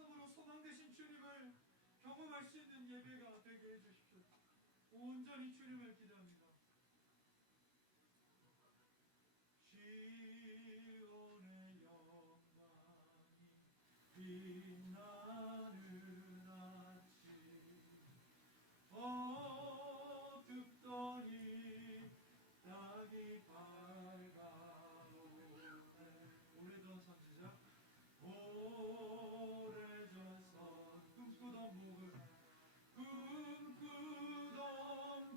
참으로 소망 되신 주님을 경험할 수 있는 예배가 되게 해주십시오. 온전히 주님을 기도합니다. 시온의 영광이 빛나는 아침 어둡더니 낙이 밝아오네. 오래전 선지자 오래전 선 꿈꾸던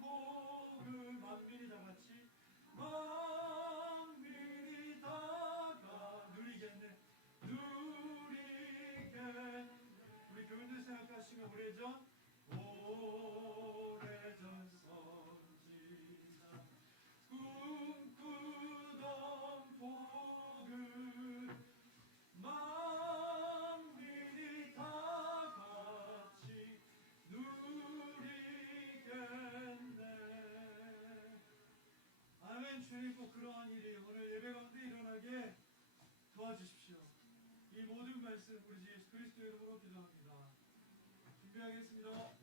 복을 만민이 다같이 만민이 다가 누리겠네 누리겠네. 우리 교인들 생각하시면 오래전 선지자 꿈꾸던 복을 만민이 다같이 누리겠네. 아멘. 주님 꼭 그러한 일이 오늘 예배 가운데 일어나게 도와주십시오. 이 모든 말씀 우리 주 예수 그리스도의 이름으로 기도합니다. 준비하겠습니다.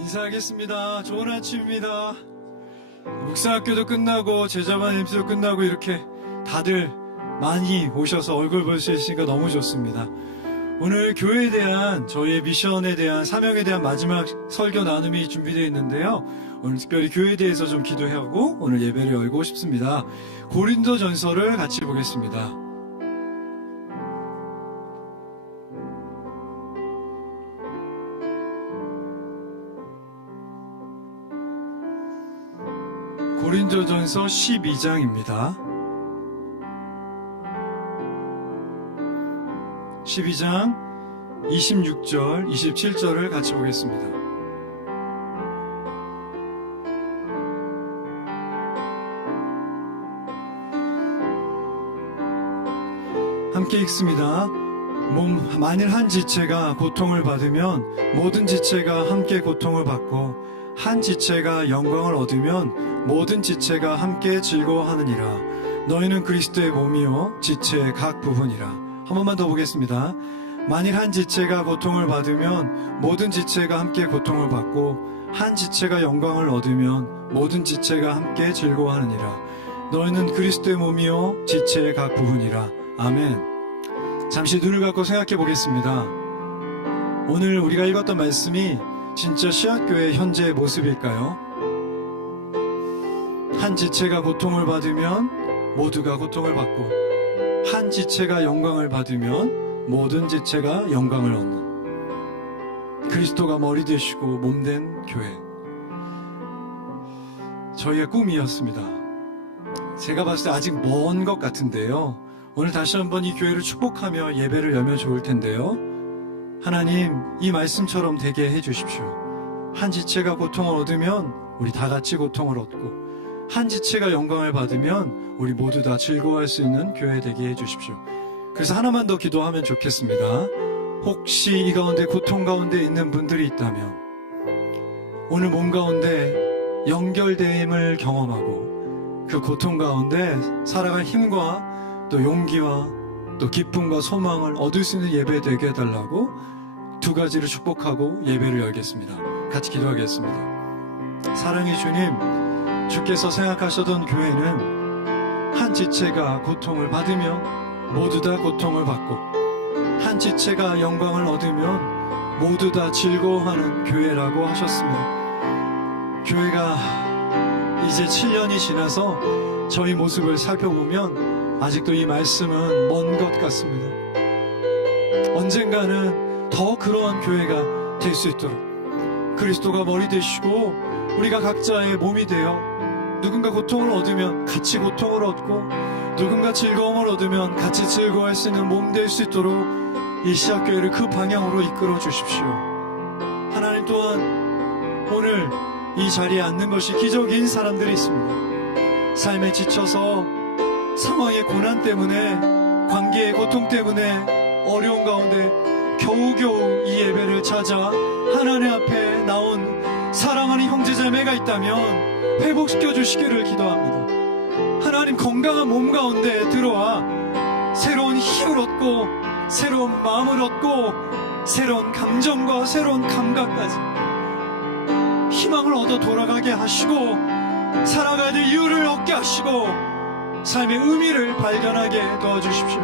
인사하겠습니다. 좋은 아침입니다. 묵상학교도 끝나고 제자반 MC도 끝나고 이렇게 다들 많이 오셔서 얼굴 볼 수 있으니까 너무 좋습니다. 오늘 교회에 대한 저희의 미션에 대한 사명에 대한 마지막 설교 나눔이 준비되어 있는데요. 오늘 특별히 교회에 대해서 좀 기도하고 오늘 예배를 열고 싶습니다. 고린도전서를 같이 보겠습니다. 고린도전서 12장입니다. 12장 26절, 27절을 같이 보겠습니다. 함께 읽습니다. 만일 한 지체가 고통을 받으면 모든 지체가 함께 고통을 받고 한 지체가 영광을 얻으면 모든 지체가 함께 즐거워하느니라. 너희는 그리스도의 몸이요 지체의 각 부분이라. 한 번만 더 보겠습니다. 만일 한 지체가 고통을 받으면 모든 지체가 함께 고통을 받고 한 지체가 영광을 얻으면 모든 지체가 함께 즐거워하느니라. 너희는 그리스도의 몸이요 지체의 각 부분이라. 아멘. 잠시 눈을 감고 생각해 보겠습니다. 오늘 우리가 읽었던 말씀이 진짜 시앗교회의 현재의 모습일까요? 한 지체가 고통을 받으면 모두가 고통을 받고 한 지체가 영광을 받으면 모든 지체가 영광을 얻는 그리스도가 머리 되시고 몸된 교회, 저희의 꿈이었습니다. 제가 봤을 때 아직 먼 것 같은데요. 오늘 다시 한번 이 교회를 축복하며 예배를 열면 좋을 텐데요. 하나님, 이 말씀처럼 되게 해주십시오. 한 지체가 고통을 얻으면 우리 다 같이 고통을 얻고 한 지체가 영광을 받으면 우리 모두 다 즐거워할 수 있는 교회 되게 해주십시오. 그래서 하나만 더 기도하면 좋겠습니다. 혹시 이 가운데 고통 가운데 있는 분들이 있다면 오늘 몸 가운데 연결됨을 경험하고 그 고통 가운데 살아갈 힘과 또 용기와 또 기쁨과 소망을 얻을 수 있는 예배 되게 해달라고 두 가지를 축복하고 예배를 열겠습니다. 같이 기도하겠습니다. 사랑의 주님, 주께서 생각하셨던 교회는 한 지체가 고통을 받으면 모두 다 고통을 받고 한 지체가 영광을 얻으면 모두 다 즐거워하는 교회라고 하셨습니다. 교회가 이제 7년이 지나서 저희 모습을 살펴보면 아직도 이 말씀은 먼 것 같습니다. 언젠가는 더 그러한 교회가 될 수 있도록 그리스도가 머리 되시고 우리가 각자의 몸이 되어 누군가 고통을 얻으면 같이 고통을 얻고 누군가 즐거움을 얻으면 같이 즐거워할 수 있는 몸 될 수 있도록 이 시앗교회를 그 방향으로 이끌어 주십시오. 하나님, 또한 오늘 이 자리에 앉는 것이 기적인 사람들이 있습니다. 삶에 지쳐서 상황의 고난 때문에 관계의 고통 때문에 어려운 가운데 겨우겨우 이 예배를 찾아 하나님 앞에 나온 사랑하는 형제자매가 있다면 회복시켜 주시기를 기도합니다. 하나님, 건강한 몸 가운데 들어와 새로운 힘을 얻고 새로운 마음을 얻고 새로운 감정과 새로운 감각까지 희망을 얻어 돌아가게 하시고 살아가야 될 이유를 얻게 하시고 삶의 의미를 발견하게 도와주십시오.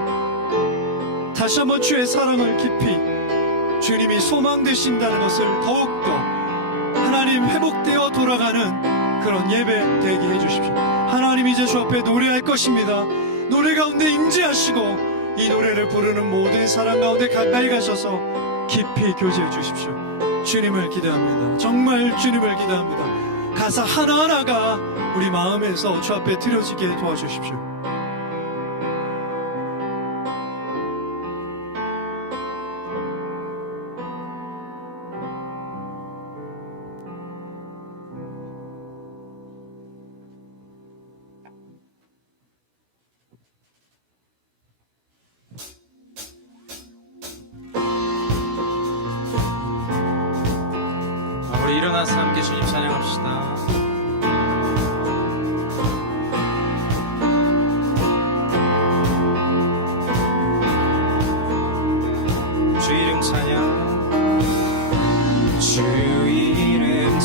다시 한번 주의 사랑을 깊이, 주님이 소망 되신다는 것을 더욱더 하나님 회복되어 돌아가는 그런 예배 되게 해주십시오. 하나님, 이제 주 앞에 노래할 것입니다. 노래 가운데 임재하시고 이 노래를 부르는 모든 사람 가운데 가까이 가셔서 깊이 교제해 주십시오. 주님을 기대합니다. 정말 주님을 기대합니다. 가사 하나하나가 우리 마음에서 주 앞에 드려지게 도와주십시오. 우리 일어나서 함께 주님 찬양합시다. 주 이름 찬양. 주 이름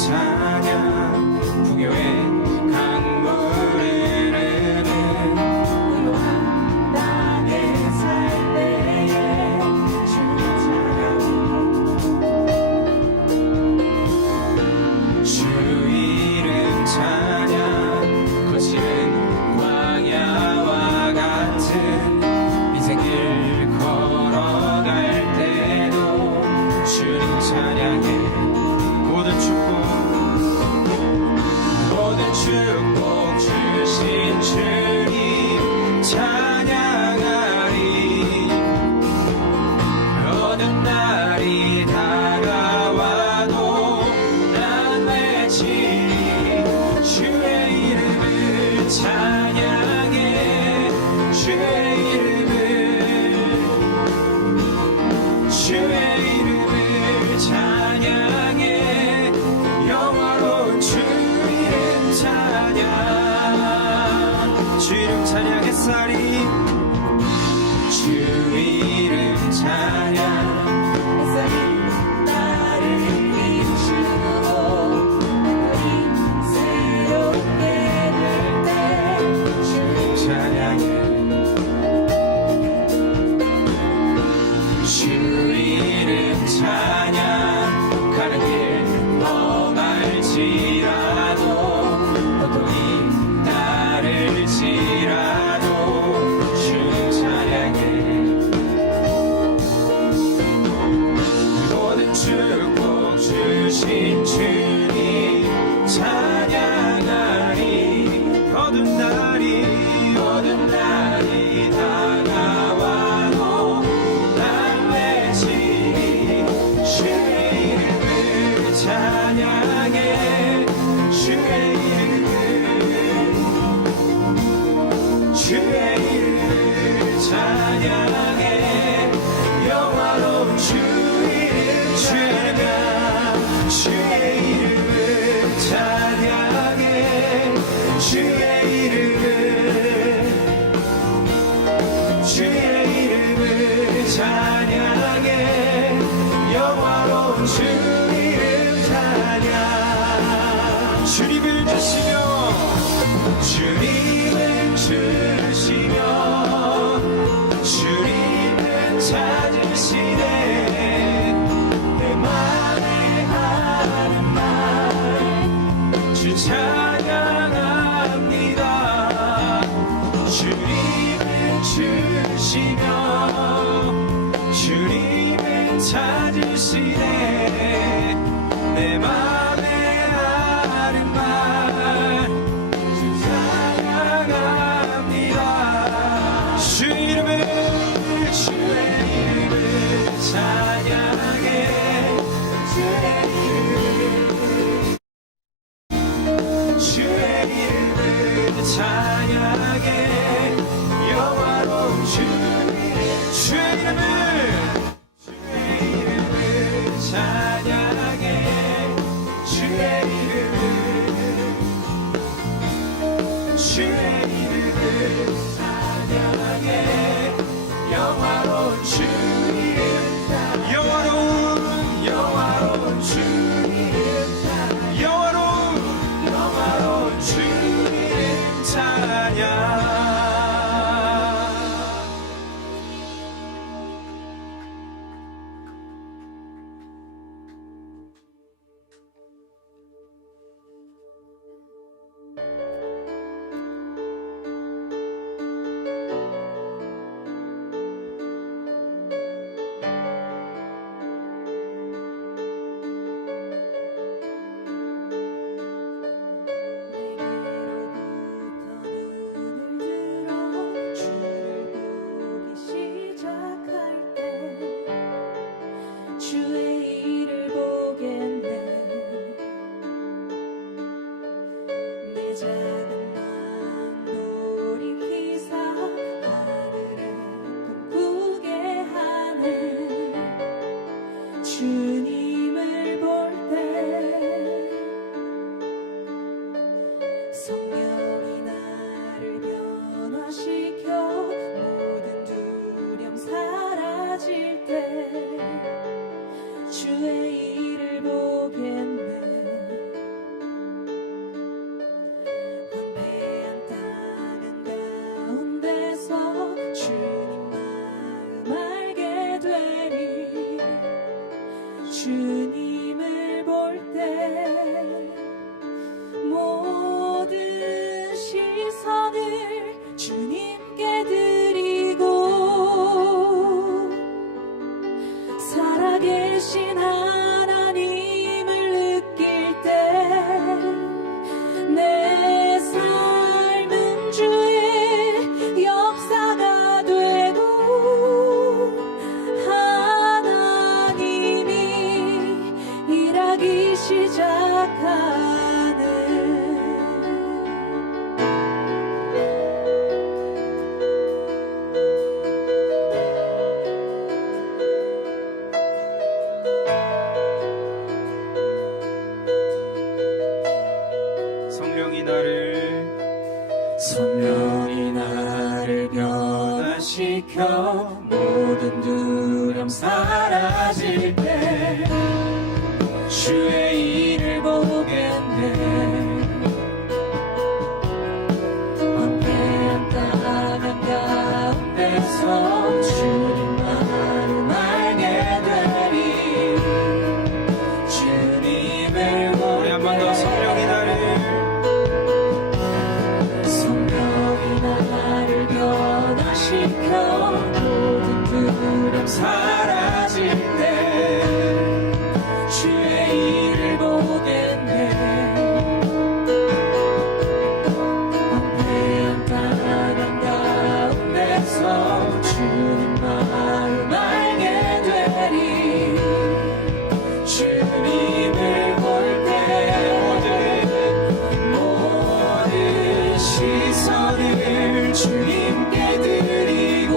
이름을 찬양해 영화로운 주 이름 찬양 주 이름 찬양했사리 주 이름 찬양 주신 주님 찬양하리 어두운 날이 다가와도 난 외치리 주의 이름을 찬양해 주의 이름을 찬양해 영화로운 주 이름 찬양 주의 이름을 찬양해 주의 이름을 찬양해 영화로운 주 이름 찬양 주님을 주시며 주님을 주시며 주님을 찾으시네 내 맘에 하는 말 주 찬양합니다 주님을 주시며 주님을 찾으시네 내 맘에 하는 말 주 찬양합니다 주의 이름을 찬양해 주의 이름을 찬양해 영화로운 주의 이름을 찬양해 주의 이름을 찬양해 영화로운 주 이름 영화로운 주 이름 영화로운 주 이름 찬양 주님을 볼 때 성령이 나를 변화시켜 모든 두려움 사라질 때 주의 일을 보겠네 황폐한 땅 가운데서 주님 마음 알게 되리 주님을 볼 때 모든 시선을 주님께 드리고 살아계신 하나님을 느낄 때 내 삶은 주의 역사가 되고 일하기 시작하는 주의 일을 보겠네. 황폐한 땅 한가운데서 주님만을 알게 되리. 주님을 볼 우리 한 번 더 성령이 나를 변화시켜 모든 두려움 사라질 때 주의 일을 보겠네. 황폐한 땅 가운데서 주님만을 알게 되리. 주님을 볼 때 모든 시선을 주님께 드리고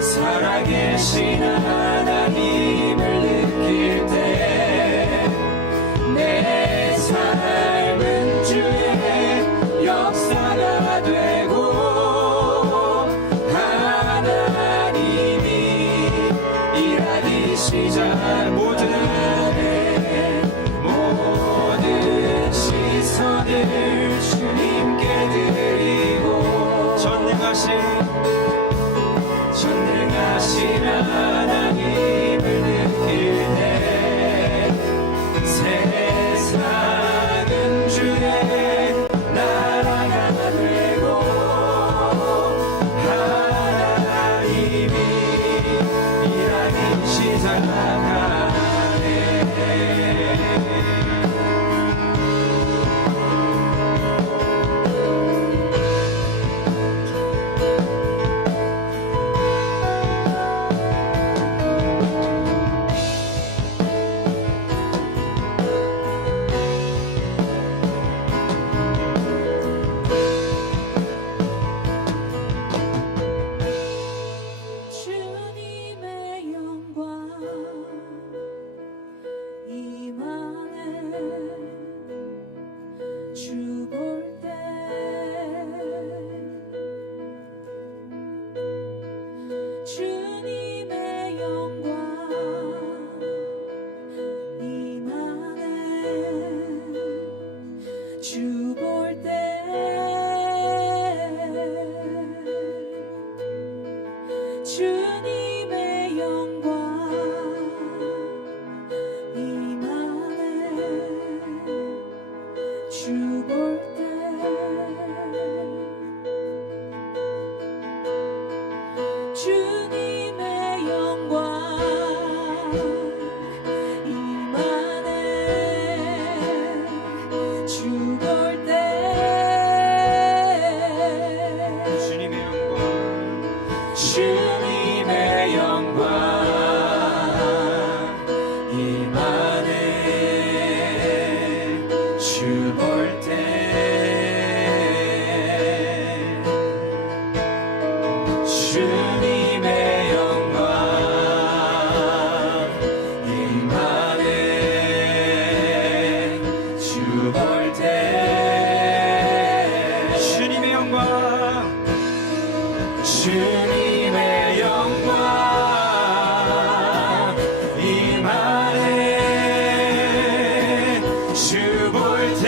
살아계신 하나님을 느낄 때 내 삶은 주의 역사가 되고 하나님이 일하기 시작 모든 시선을 주님께 드리고 전능하신 하나님을 느낄 때 세상은 주의 나라가 되고 하나님이 일하기 시작하네. 주님의 영광 임하네. 주 볼 때 주님의 영광 임하네. 주 볼 때 주님의 영광 임하네. 주 볼 때 주님의 영광 임하네. 주 볼 때 주님의 영광 임하네. 주 볼 때 주님의 영광 임하네. 주 볼 때 주님의 영광 주님의 영광 임하네. 주 볼 때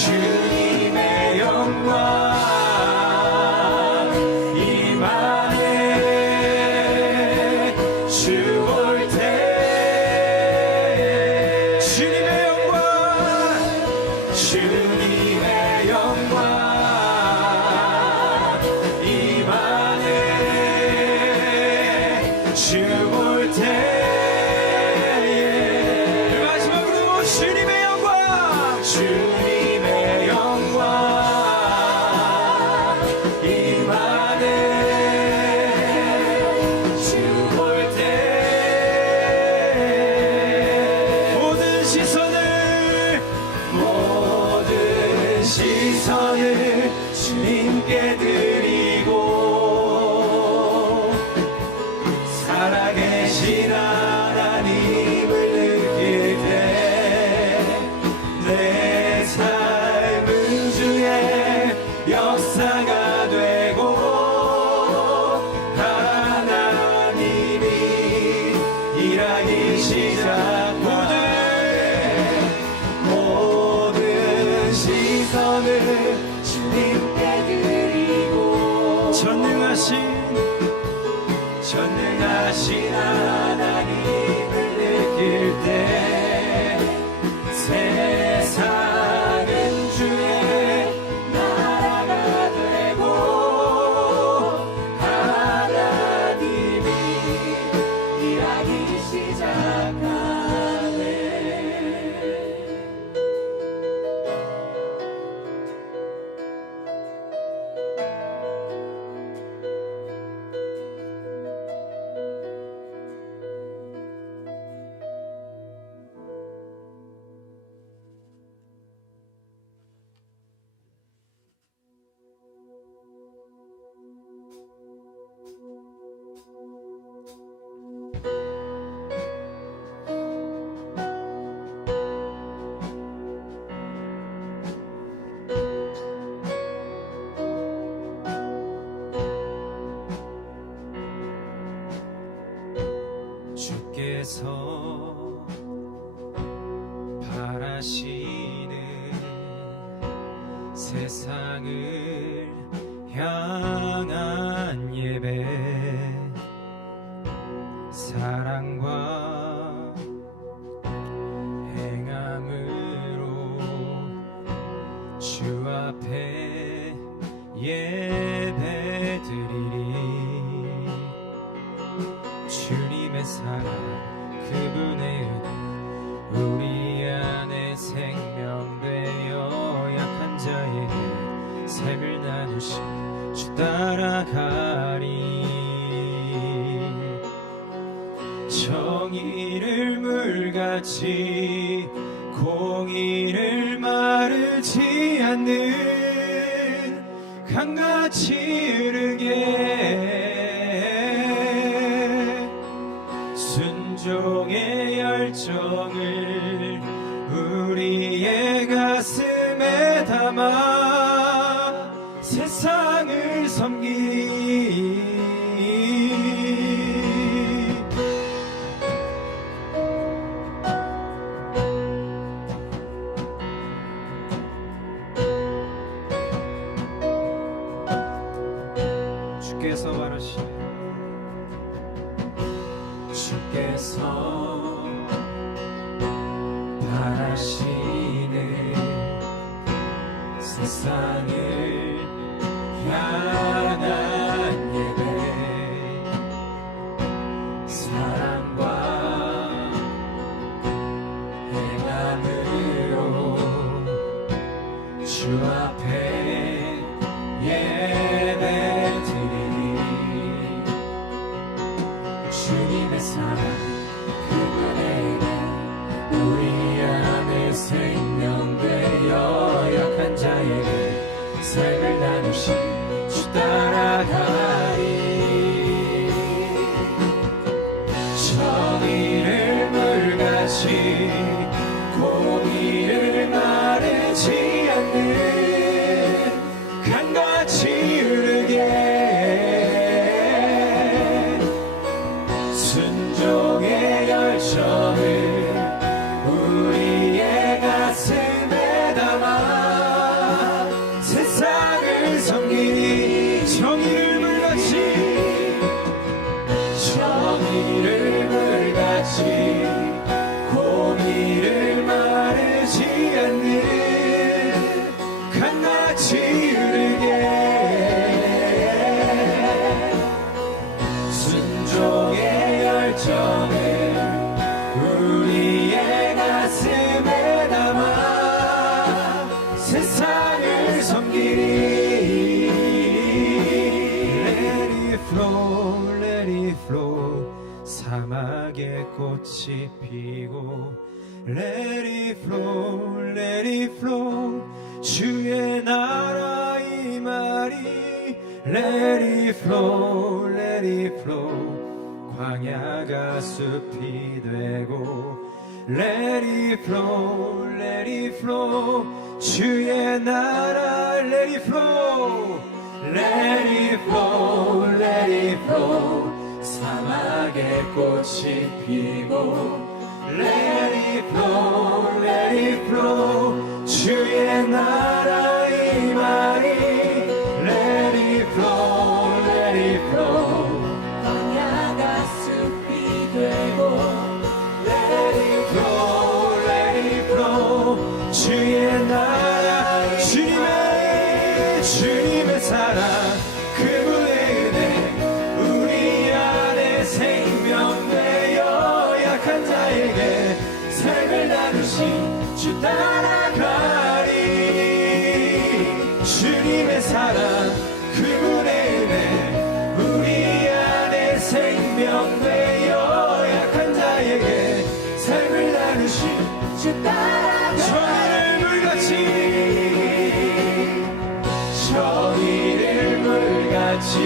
주님의 영광 임하네. 주 볼 때 주님의 영광 주님의 영광 임하네. 주 볼 때 마지막으로 주님의 영광 주님의 영광 임하네. 주 볼 때 모든 시선을 주님께 드리고 살아계신 하나님을 느낄 때 내 삶은 주의 역사가 되고 전능하신 하나님을 느낄 때 세상은 주의 나라가 되고 하나님이 일하기 시작하네. 주께서 바라시는 세상을 향한 예배, 사랑과 행함으로 주 앞에 예배드리리. 주님의 사랑 그분의 은혜 우리 안에 생명되어 약한 자에게 샘을 나누시 주 따라가리. 정의를 물같이 공의를 마르지 않는 강같이 흐르게 순종의 열정을 우리의 가슴에 담아 세상을 섬기리. 주께서 바라시네. 주께서 바라시는 세상을 향한 예배, 사랑과 행함으로 주 앞에 예배드리리. 주님의 사랑 그분의 은혜 우리 안에 생명되어 약한 자에게 삶을 나누신 주 따라가리. 정의를 물같이 공의를 마르지 않는 강같이 흐르게 순종의 열정을 우리의 가슴에 담아 세상을 섬기리. 정의를 물같이 공의를 마르지 않는 강같이 흐르게 순종의 열정을 우리의 가슴에 담아 세상을 섬기리. Let it flow, let it flow. 사막에 꽃이 피고 Let it flow, let it flow. 주의 나라 임하리. Let it flow, let it flow. 광야가 숲이 되고 Let it flow, let it flow. 주의 나라 Let it flow, let it flow, let it flow. 사막에 꽃이 피고 Let it flow, let it flow. 주의 나라 임하리. Let it flow, let it 꽃이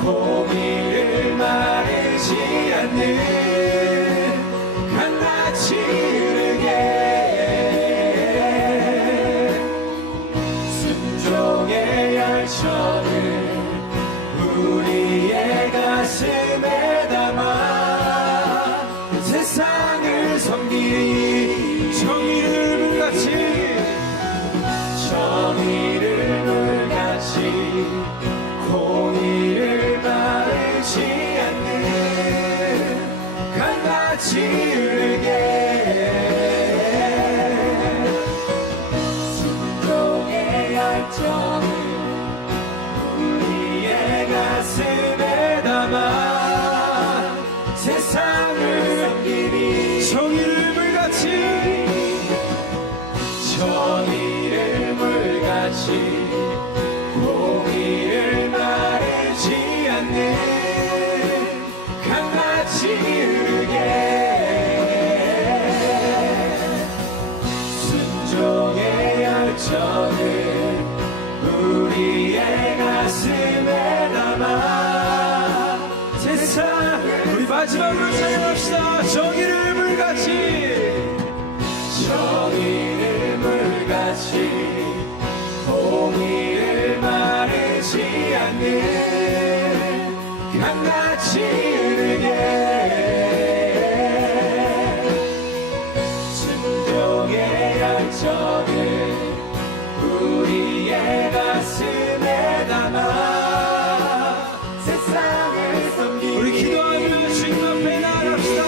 공의를 마르지 않는 강같이 흐르게 순종의 열정을 우리의 가슴에 담아 세상을 섬기리. 정의를 물같이 정의를 물같이 공의를 마르지 않는 강같이 흐르게 순종의 열정을 우리의 가슴에 담아 세상을 섬기리. 정의를 물같이 정의를 물같이 공의를 마르지 않는 강같이 흐르게 순종의 열정을 우리의 가슴에 담아 세상을. 우리 마지막으로 찬양합시다. 정의를 물같이 정의를 물같이 공의를 마르지 않는 강같이 흐르게 순종의 열정을 우리의 가슴에 담아 세상을 섬기리. 우리 기도하며 주님 앞에 나아갑시다.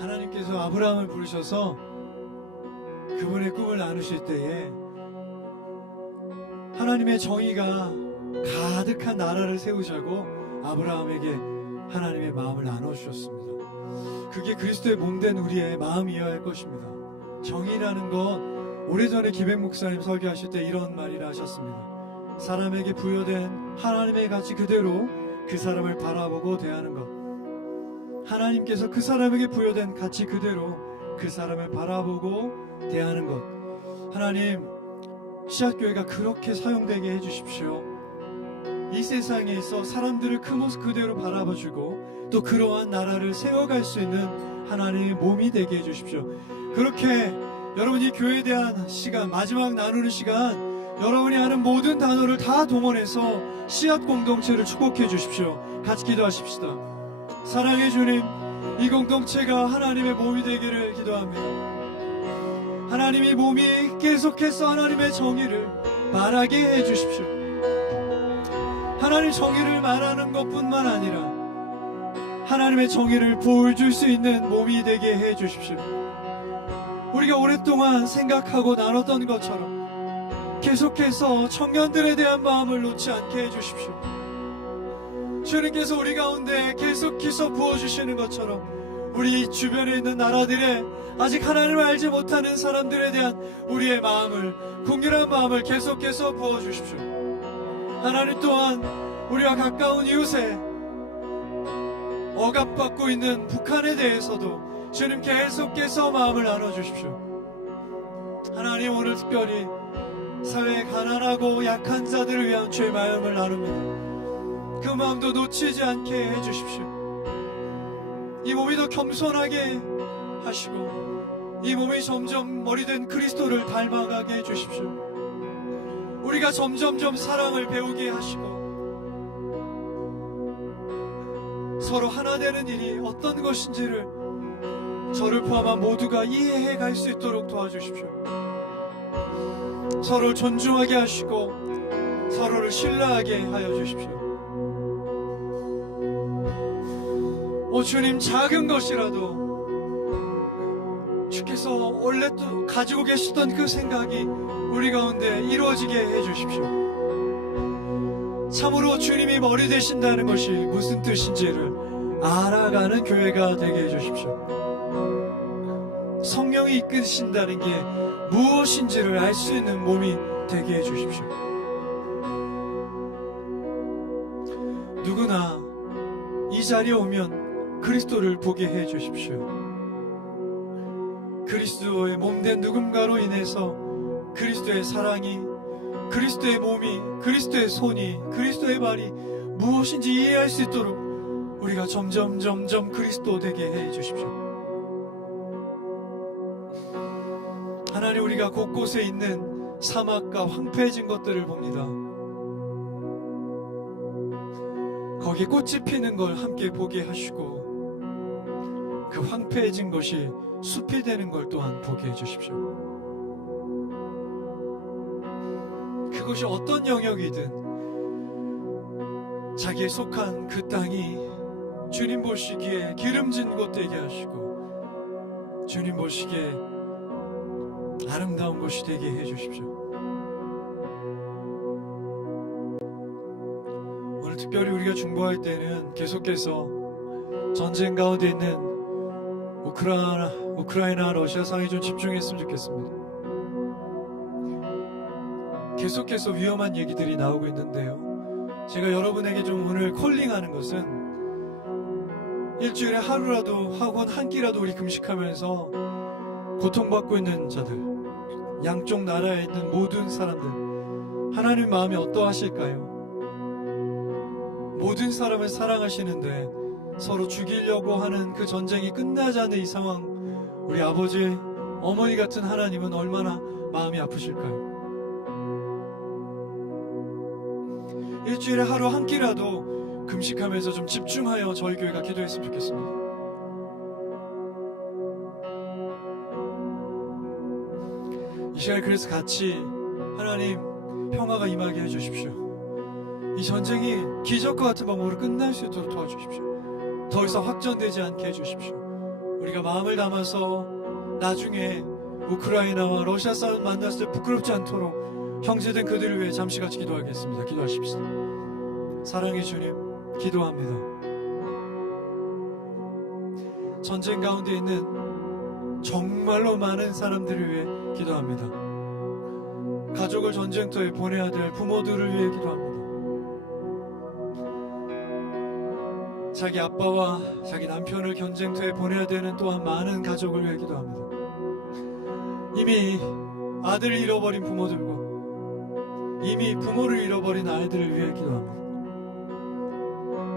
하나님께서 아브라함을 부르셔서 그분의 꿈을 나누실 때에 하나님의 정의가 가득한 나라를 세우자고 아브라함에게 하나님의 마음을 나눠주셨습니다. 그게 그리스도의 몸된 우리의 마음이어야 할 것입니다. 정의라는 건 오래전에 김행 목사님 설교하실 때 이런 말이라 하셨습니다. 사람에게 부여된 하나님의 가치 그대로 그 사람을 바라보고 대하는 것. 하나님께서 그 사람에게 부여된 가치 그대로 그 사람을 바라보고 대하는 것. 하나님, 씨앗교회가 그렇게 사용되게 해주십시오. 이 세상에서 사람들을 그 모습 그대로 바라봐주고 또 그러한 나라를 세워갈 수 있는 하나님의 몸이 되게 해주십시오. 그렇게 여러분이 교회에 대한 시간, 마지막 나누는 시간, 여러분이 아는 모든 단어를 다 동원해서 씨앗 공동체를 축복해 주십시오. 같이 기도하십시다. 사랑의 주님, 이 공동체가 하나님의 몸이 되기를 기도합니다. 하나님의 몸이 계속해서 하나님의 정의를 말하게 해주십시오. 하나님 정의를 말하는 것뿐만 아니라 하나님의 정의를 보여줄 수 있는 몸이 되게 해주십시오. 우리가 오랫동안 생각하고 나눴던 것처럼 계속해서 청년들에 대한 마음을 놓지 않게 해주십시오. 주님께서 우리 가운데 계속해서 부어주시는 것처럼 우리 주변에 있는 나라들의 아직 하나님을 알지 못하는 사람들에 대한 우리의 마음을, 긍휼한 마음을 계속해서 부어주십시오. 하나님 또한 우리와 가까운 이웃에 억압받고 있는 북한에 대해서도 주님 계속해서 마음을 나눠주십시오. 하나님, 오늘 특별히 사회에 가난하고 약한 자들을 위한 주의 마음을 나눕니다. 그 마음도 놓치지 않게 해주십시오. 이 몸이 더 겸손하게 하시고 이 몸이 점점 머리된 그리스도를 닮아가게 해주십시오. 우리가 점점점 사랑을 배우게 하시고 서로 하나 되는 일이 어떤 것인지를 저를 포함한 모두가 이해해 갈 수 있도록 도와주십시오. 서로를 존중하게 하시고 서로를 신뢰하게 하여 주십시오. 오 주님, 작은 것이라도 주께서 원래 또 가지고 계시던 그 생각이 우리 가운데 이루어지게 해주십시오. 참으로 주님이 머리 되신다는 것이 무슨 뜻인지를 알아가는 교회가 되게 해주십시오. 성령이 이끄신다는 게 무엇인지를 알 수 있는 몸이 되게 해주십시오. 누구나 이 자리에 오면 그리스도를 보게 해주십시오. 그리스도의 몸된 누군가로 인해서 그리스도의 사랑이, 그리스도의 몸이, 그리스도의 손이, 그리스도의 발이 무엇인지 이해할 수 있도록 우리가 점점 그리스도 되게 해 주십시오. 하나님, 우리가 곳곳에 있는 사막과 황폐해진 것들을 봅니다. 거기 꽃이 피는 걸 함께 보게 하시고 그 황폐해진 것이 숲이 되는 걸 또한 보게 해주십시오. 그것이 어떤 영역이든 자기에 속한 그 땅이 주님 보시기에 기름진 곳 되게 하시고 주님 보시기에 아름다운 것이 되게 해주십시오. 오늘 특별히 우리가 중보할 때는 계속해서 전쟁 가운데 있는 우크라이나 러시아 상황에 좀 집중했으면 좋겠습니다. 계속해서 위험한 얘기들이 나오고 있는데요, 제가 여러분에게 좀 오늘 콜링하는 것은 일주일에 하루라도 혹은 한 끼라도 우리 금식하면서 고통받고 있는 자들, 양쪽 나라에 있는 모든 사람들, 하나님 마음이 어떠하실까요? 모든 사람을 사랑하시는데 서로 죽이려고 하는 그 전쟁이 끝나지 않는 이 상황, 우리 아버지, 어머니 같은 하나님은 얼마나 마음이 아프실까요? 일주일에 하루 한 끼라도 금식하면서 좀 집중하여 저희 교회가 기도했으면 좋겠습니다. 이 시간에 그래서 같이 하나님 평화가 임하게 해주십시오. 이 전쟁이 기적과 같은 방법으로 끝날 수 있도록 도와주십시오. 더 이상 확전되지 않게 해주십시오. 우리가 마음을 담아서 나중에 우크라이나와 러시아 싸움 만났을 때 부끄럽지 않도록 형제된 그들을 위해 잠시 같이 기도하겠습니다. 기도하십시오. 사랑의 주님, 기도합니다. 전쟁 가운데 있는 정말로 많은 사람들을 위해 기도합니다. 가족을 전쟁터에 보내야 될 부모들을 위해 기도합니다. 자기 아빠와 자기 남편을 전쟁터에 보내야 되는 또한 많은 가족을 위해 기도합니다. 이미 아들을 잃어버린 부모들과 이미 부모를 잃어버린 아이들을 위해 기도합니다.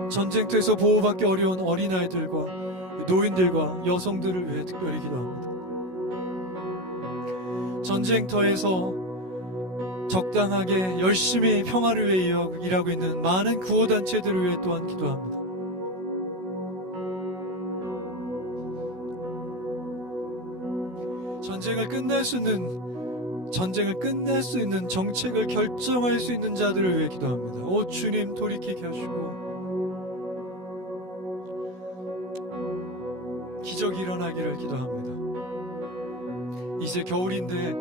전쟁터에서 보호받기 어려운 어린아이들과 노인들과 여성들을 위해 특별히 기도합니다. 전쟁터에서 적당하게 열심히 평화를 위해 일하고 있는 많은 구호단체들을 위해 또한 기도합니다. 전쟁을 끝낼 수 있는 정책을 결정할 수 있는 자들을 위해 기도합니다. 오 주님, 돌이키게 하시고 기적이 일어나기를 기도합니다. 이제 겨울인데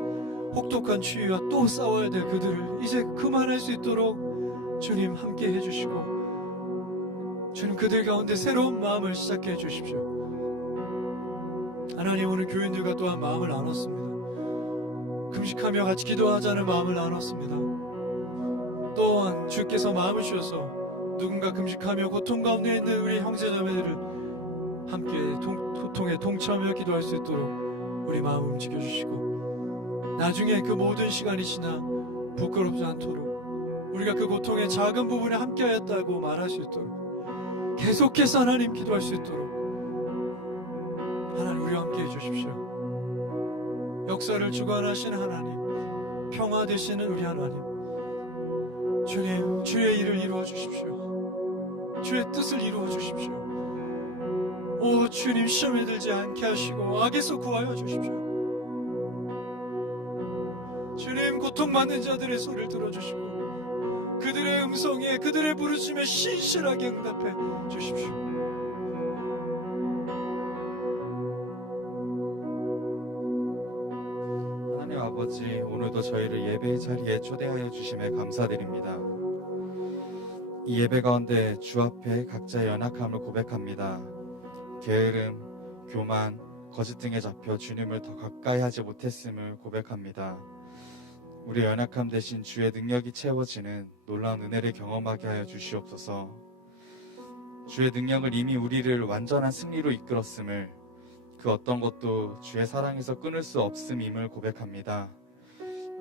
혹독한 추위와 또 싸워야 될 그들을 이제 그만할 수 있도록 주님 함께 해주시고 주님 그들 가운데 새로운 마음을 시작해 주십시오. 하나님, 오늘 교인들과 또한 마음을 나눴습니다. 금식하며 같이 기도하자는 마음을 나눴습니다. 또한 주께서 마음을 주셔서 누군가 금식하며 고통 가운데 있는 우리 형제자매들을 함께 고통에 동참하며 기도할 수 있도록 우리 마음을 움직여주시고 나중에 그 모든 시간이 지나 부끄럽지 않도록 우리가 그 고통의 작은 부분에 함께하였다고 말할 수 있도록 계속해서 하나님 기도할 수 있도록 하나님 우리와 함께 해주십시오. 역사를 주관하시는 하나님, 평화 되시는 우리 하나님, 주님, 주의 일을 이루어 주십시오. 주의 뜻을 이루어 주십시오. 오 주님, 시험에 들지 않게 하시고 악에서 구하여 주십시오. 주님, 고통받는 자들의 소리를 들어주시고 그들의 음성에, 그들의 부르심에 신실하게 응답해 주십시오. 하나님 아버지, 오늘도 저희를 예배의 자리에 초대하여 주심에 감사드립니다. 이 예배 가운데 주 앞에 각자의 연약함을 고백합니다. 게으름, 교만, 거짓 등에 잡혀 주님을 더 가까이 하지 못했음을 고백합니다. 우리의 연약함 대신 주의 능력이 채워지는 놀라운 은혜를 경험하게 하여 주시옵소서. 주의 능력을 이미 우리를 완전한 승리로 이끌었음을, 그 어떤 것도 주의 사랑에서 끊을 수 없음임을 고백합니다.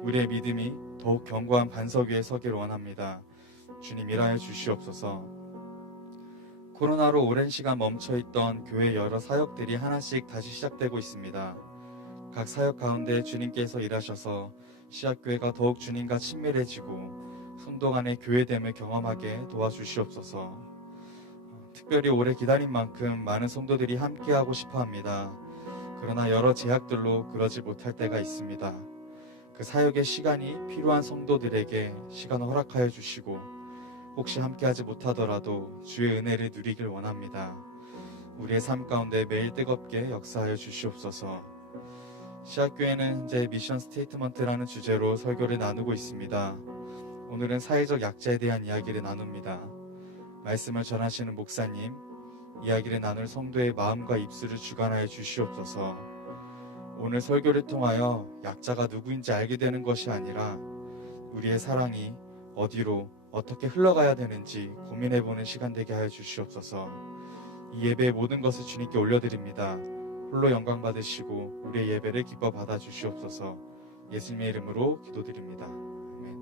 우리의 믿음이 더욱 견고한 반석 위에 서기를 원합니다. 주님, 일하여 주시옵소서. 코로나로 오랜 시간 멈춰있던 교회 여러 사역들이 하나씩 다시 시작되고 있습니다. 각 사역 가운데 주님께서 일하셔서 시작교회가 더욱 주님과 친밀해지고 성도 간의 교회됨을 경험하게 도와주시옵소서. 특별히 오래 기다린 만큼 많은 성도들이 함께하고 싶어합니다. 그러나 여러 제약들로 그러지 못할 때가 있습니다. 그 사역의 시간이 필요한 성도들에게 시간을 허락하여 주시고, 혹시 함께하지 못하더라도 주의 은혜를 누리길 원합니다. 우리의 삶 가운데 매일 뜨겁게 역사하여 주시옵소서. 시학교회는 현재 미션 스테이트먼트라는 주제로 설교를 나누고 있습니다. 오늘은 사회적 약자에 대한 이야기를 나눕니다. 말씀을 전하시는 목사님, 이야기를 나눌 성도의 마음과 입술을 주관하여 주시옵소서. 오늘 설교를 통하여 약자가 누구인지 알게 되는 것이 아니라 우리의 사랑이 어디로 어떻게 흘러가야 되는지 고민해보는 시간 되게 하여 주시옵소서. 이 예배의 모든 것을 주님께 올려드립니다. 홀로 영광 받으시고 우리의 예배를 기뻐 받아 주시옵소서. 예수님의 이름으로 기도드립니다. 아멘.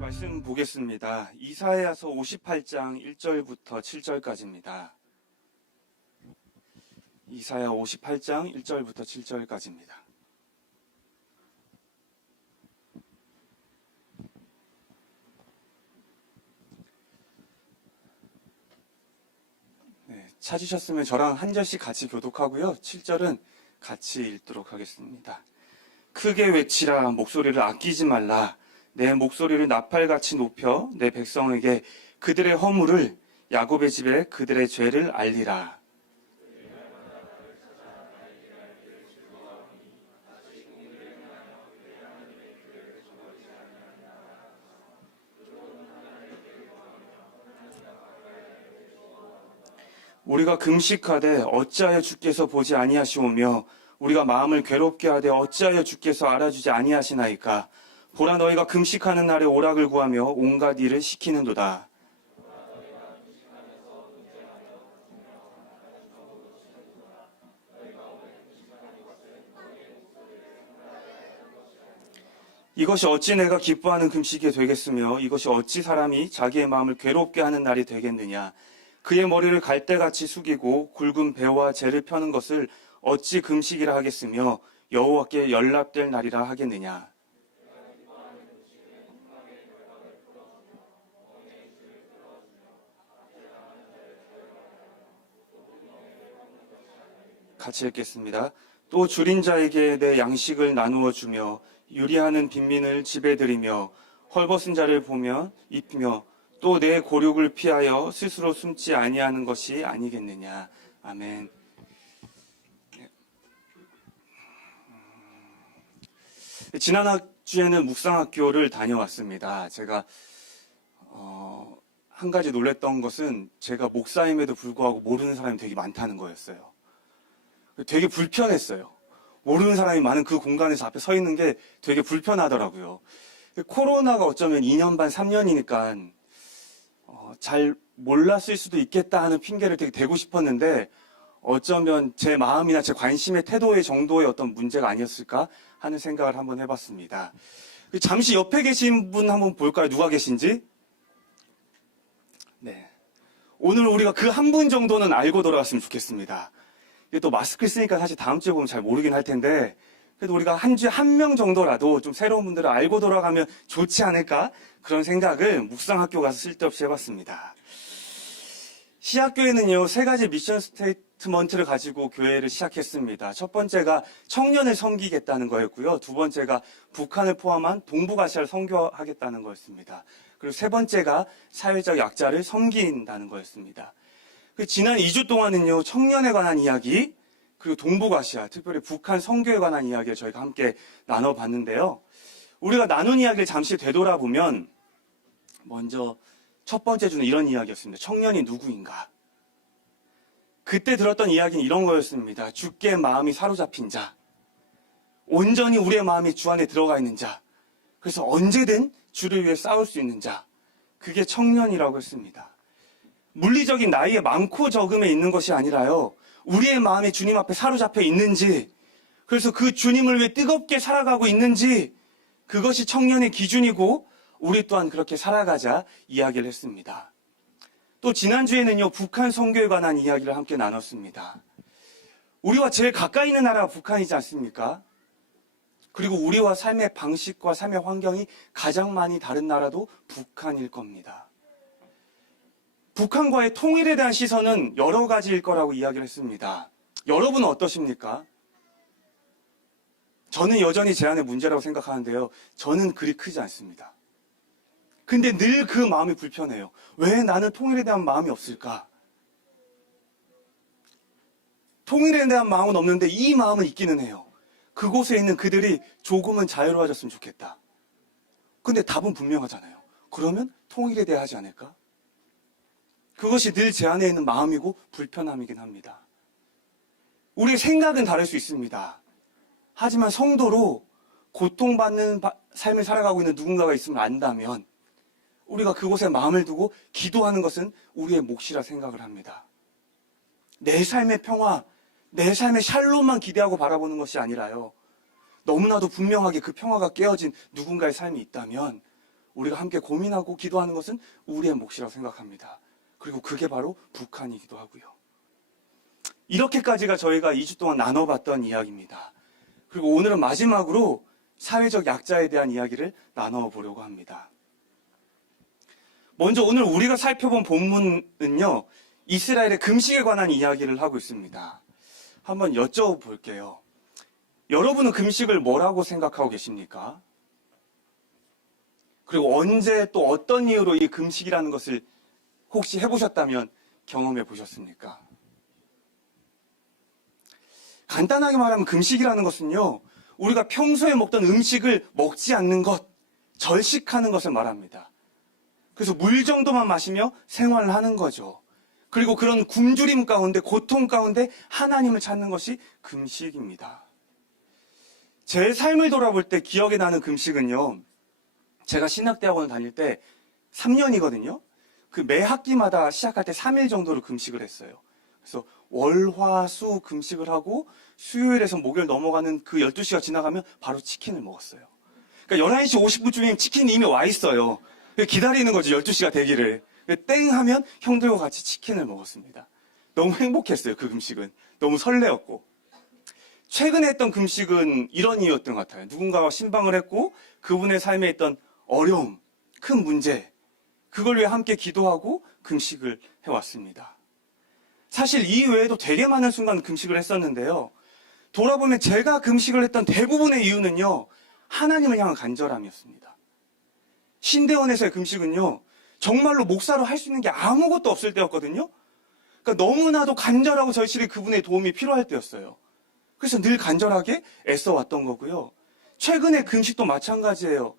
말씀 보겠습니다. 이사야서 58장 1절부터 7절까지입니다. 이사야 58장 1절부터 7절까지입니다. 네, 찾으셨으면 저랑 한 절씩 같이 교독하고요. 7절은 같이 읽도록 하겠습니다. 크게 외치라, 목소리를 아끼지 말라. 내 목소리를 나팔같이 높여 내 백성에게 그들의 허물을, 야곱의 집에 그들의 죄를 알리라. 우리가 금식하되 어찌하여 주께서 보지 아니하시오며 우리가 마음을 괴롭게 하되 어찌하여 주께서 알아주지 아니하시나이까. 보라, 너희가 금식하는 날에 오락을 구하며 온갖 일을 시키는도다. 이것이 어찌 내가 기뻐하는 금식이 되겠으며 이것이 어찌 사람이 자기의 마음을 괴롭게 하는 날이 되겠느냐. 그의 머리를 갈대같이 숙이고 굵은 배와 재를 펴는 것을 어찌 금식이라 하겠으며 여호와께 연락될 날이라 하겠느냐. 같이 읽겠습니다. 또 줄인 자에게 내 양식을 나누어 주며 유리하는 빈민을 집에 들이며 헐벗은 자를 보면 입히며 또 내 고륙을 피하여 스스로 숨지 아니하는 것이 아니겠느냐. 아멘. 지난 주에는 묵상학교를 다녀왔습니다. 제가 한 가지 놀랬던 것은 제가 목사임에도 불구하고 모르는 사람이 되게 많다는 거였어요. 되게 불편했어요. 모르는 사람이 많은 그 공간에서 앞에 서 있는 게 되게 불편하더라고요. 코로나가 어쩌면 2년 반, 3년이니까 잘 몰랐을 수도 있겠다 하는 핑계를 되게 대고 싶었는데 어쩌면 제 마음이나 제 관심의 태도의 정도의 어떤 문제가 아니었을까 하는 생각을 한번 해봤습니다. 잠시 옆에 계신 분 한번 볼까요? 누가 계신지? 네. 오늘 우리가 그 한 분 정도는 알고 돌아갔으면 좋겠습니다. 이게 또 마스크 쓰니까 사실 다음 주에 보면 잘 모르긴 할 텐데 그래도 우리가 한 주에 한 명 정도라도 좀 새로운 분들을 알고 돌아가면 좋지 않을까 그런 생각을 묵상학교 가서 쓸데없이 해봤습니다. 시학교에는요 3가지 미션 스테이트먼트를 가지고 교회를 시작했습니다. 첫 번째가 청년을 섬기겠다는 거였고요. 두 번째가 북한을 포함한 동북아시아를 선교하겠다는 거였습니다. 그리고 세 번째가 사회적 약자를 섬긴다는 거였습니다. 지난 2주 동안은요 청년에 관한 이야기 그리고 동북아시아 특별히 북한 선교에 관한 이야기를 저희가 함께 나눠봤는데요. 우리가 나눈 이야기를 잠시 되돌아보면 먼저 첫 번째 주는 이런 이야기였습니다. 청년이 누구인가? 그때 들었던 이야기는 이런 거였습니다. 주께 마음이 사로잡힌 자, 온전히 우리의 마음이 주 안에 들어가 있는 자, 그래서 언제든 주를 위해 싸울 수 있는 자, 그게 청년이라고 했습니다. 물리적인 나이의 많고 적음에 있는 것이 아니라요. 우리의 마음이 주님 앞에 사로잡혀 있는지, 그래서 그 주님을 위해 뜨겁게 살아가고 있는지, 그것이 청년의 기준이고 우리 또한 그렇게 살아가자 이야기를 했습니다. 또 지난주에는요. 북한 선교에 관한 이야기를 함께 나눴습니다. 우리와 제일 가까이 있는 나라가 북한이지 않습니까? 그리고 우리와 삶의 방식과 삶의 환경이 가장 많이 다른 나라도 북한일 겁니다. 북한과의 통일에 대한 시선은 여러 가지일 거라고 이야기를 했습니다. 여러분은 어떠십니까? 저는 여전히 제 안의 문제라고 생각하는데요. 저는 그리 크지 않습니다. 근데 늘 그 마음이 불편해요. 왜 나는 통일에 대한 마음이 없을까? 통일에 대한 마음은 없는데 이 마음은 있기는 해요. 그곳에 있는 그들이 조금은 자유로워졌으면 좋겠다. 근데 답은 분명하잖아요. 그러면 통일에 대해 하지 않을까? 그것이 늘 제 안에 있는 마음이고 불편함이긴 합니다. 우리의 생각은 다를 수 있습니다. 하지만 성도로 고통받는 삶을 살아가고 있는 누군가가 있으면 안다면 우리가 그곳에 마음을 두고 기도하는 것은 우리의 몫이라 생각을 합니다. 내 삶의 평화, 내 삶의 샬롬만 기대하고 바라보는 것이 아니라요. 너무나도 분명하게 그 평화가 깨어진 누군가의 삶이 있다면 우리가 함께 고민하고 기도하는 것은 우리의 몫이라고 생각합니다. 그리고 그게 바로 북한이기도 하고요. 이렇게까지가 저희가 2주 동안 나눠봤던 이야기입니다. 그리고 오늘은 마지막으로 사회적 약자에 대한 이야기를 나눠보려고 합니다. 먼저 오늘 우리가 살펴본 본문은요. 이스라엘의 금식에 관한 이야기를 하고 있습니다. 한번 여쭤볼게요. 여러분은 금식을 뭐라고 생각하고 계십니까? 그리고 언제 또 어떤 이유로 이 금식이라는 것을 혹시 해보셨다면 경험해 보셨습니까? 간단하게 말하면 금식이라는 것은요. 우리가 평소에 먹던 음식을 먹지 않는 것, 절식하는 것을 말합니다. 그래서 물 정도만 마시며 생활을 하는 거죠. 그리고 그런 굶주림 가운데, 고통 가운데 하나님을 찾는 것이 금식입니다. 제 삶을 돌아볼 때 기억에 나는 금식은요. 제가 신학대학원을 다닐 때 3년이거든요. 그 매 학기마다 시작할 때 3일 정도로 금식을 했어요. 그래서 월, 화, 수 금식을 하고 수요일에서 목요일 넘어가는 그 12시가 지나가면 바로 치킨을 먹었어요. 그러니까 11시 50분쯤이면 치킨이 이미 와 있어요. 기다리는 거죠. 12시가 되기를. 땡 하면 형들과 같이 치킨을 먹었습니다. 너무 행복했어요. 그 금식은. 너무 설레었고. 최근에 했던 금식은 이런 이유였던 것 같아요. 누군가와 신방을 했고 그분의 삶에 있던 어려움, 큰 문제, 그걸 위해 함께 기도하고 금식을 해왔습니다. 사실 이 외에도 되게 많은 순간 금식을 했었는데요. 돌아보면 제가 금식을 했던 대부분의 이유는요. 하나님을 향한 간절함이었습니다. 신대원에서의 금식은요. 정말로 목사로 할 수 있는 게 아무것도 없을 때였거든요. 그러니까 너무나도 간절하고 절실히 그분의 도움이 필요할 때였어요. 그래서 늘 간절하게 애써왔던 거고요. 최근에 금식도 마찬가지예요.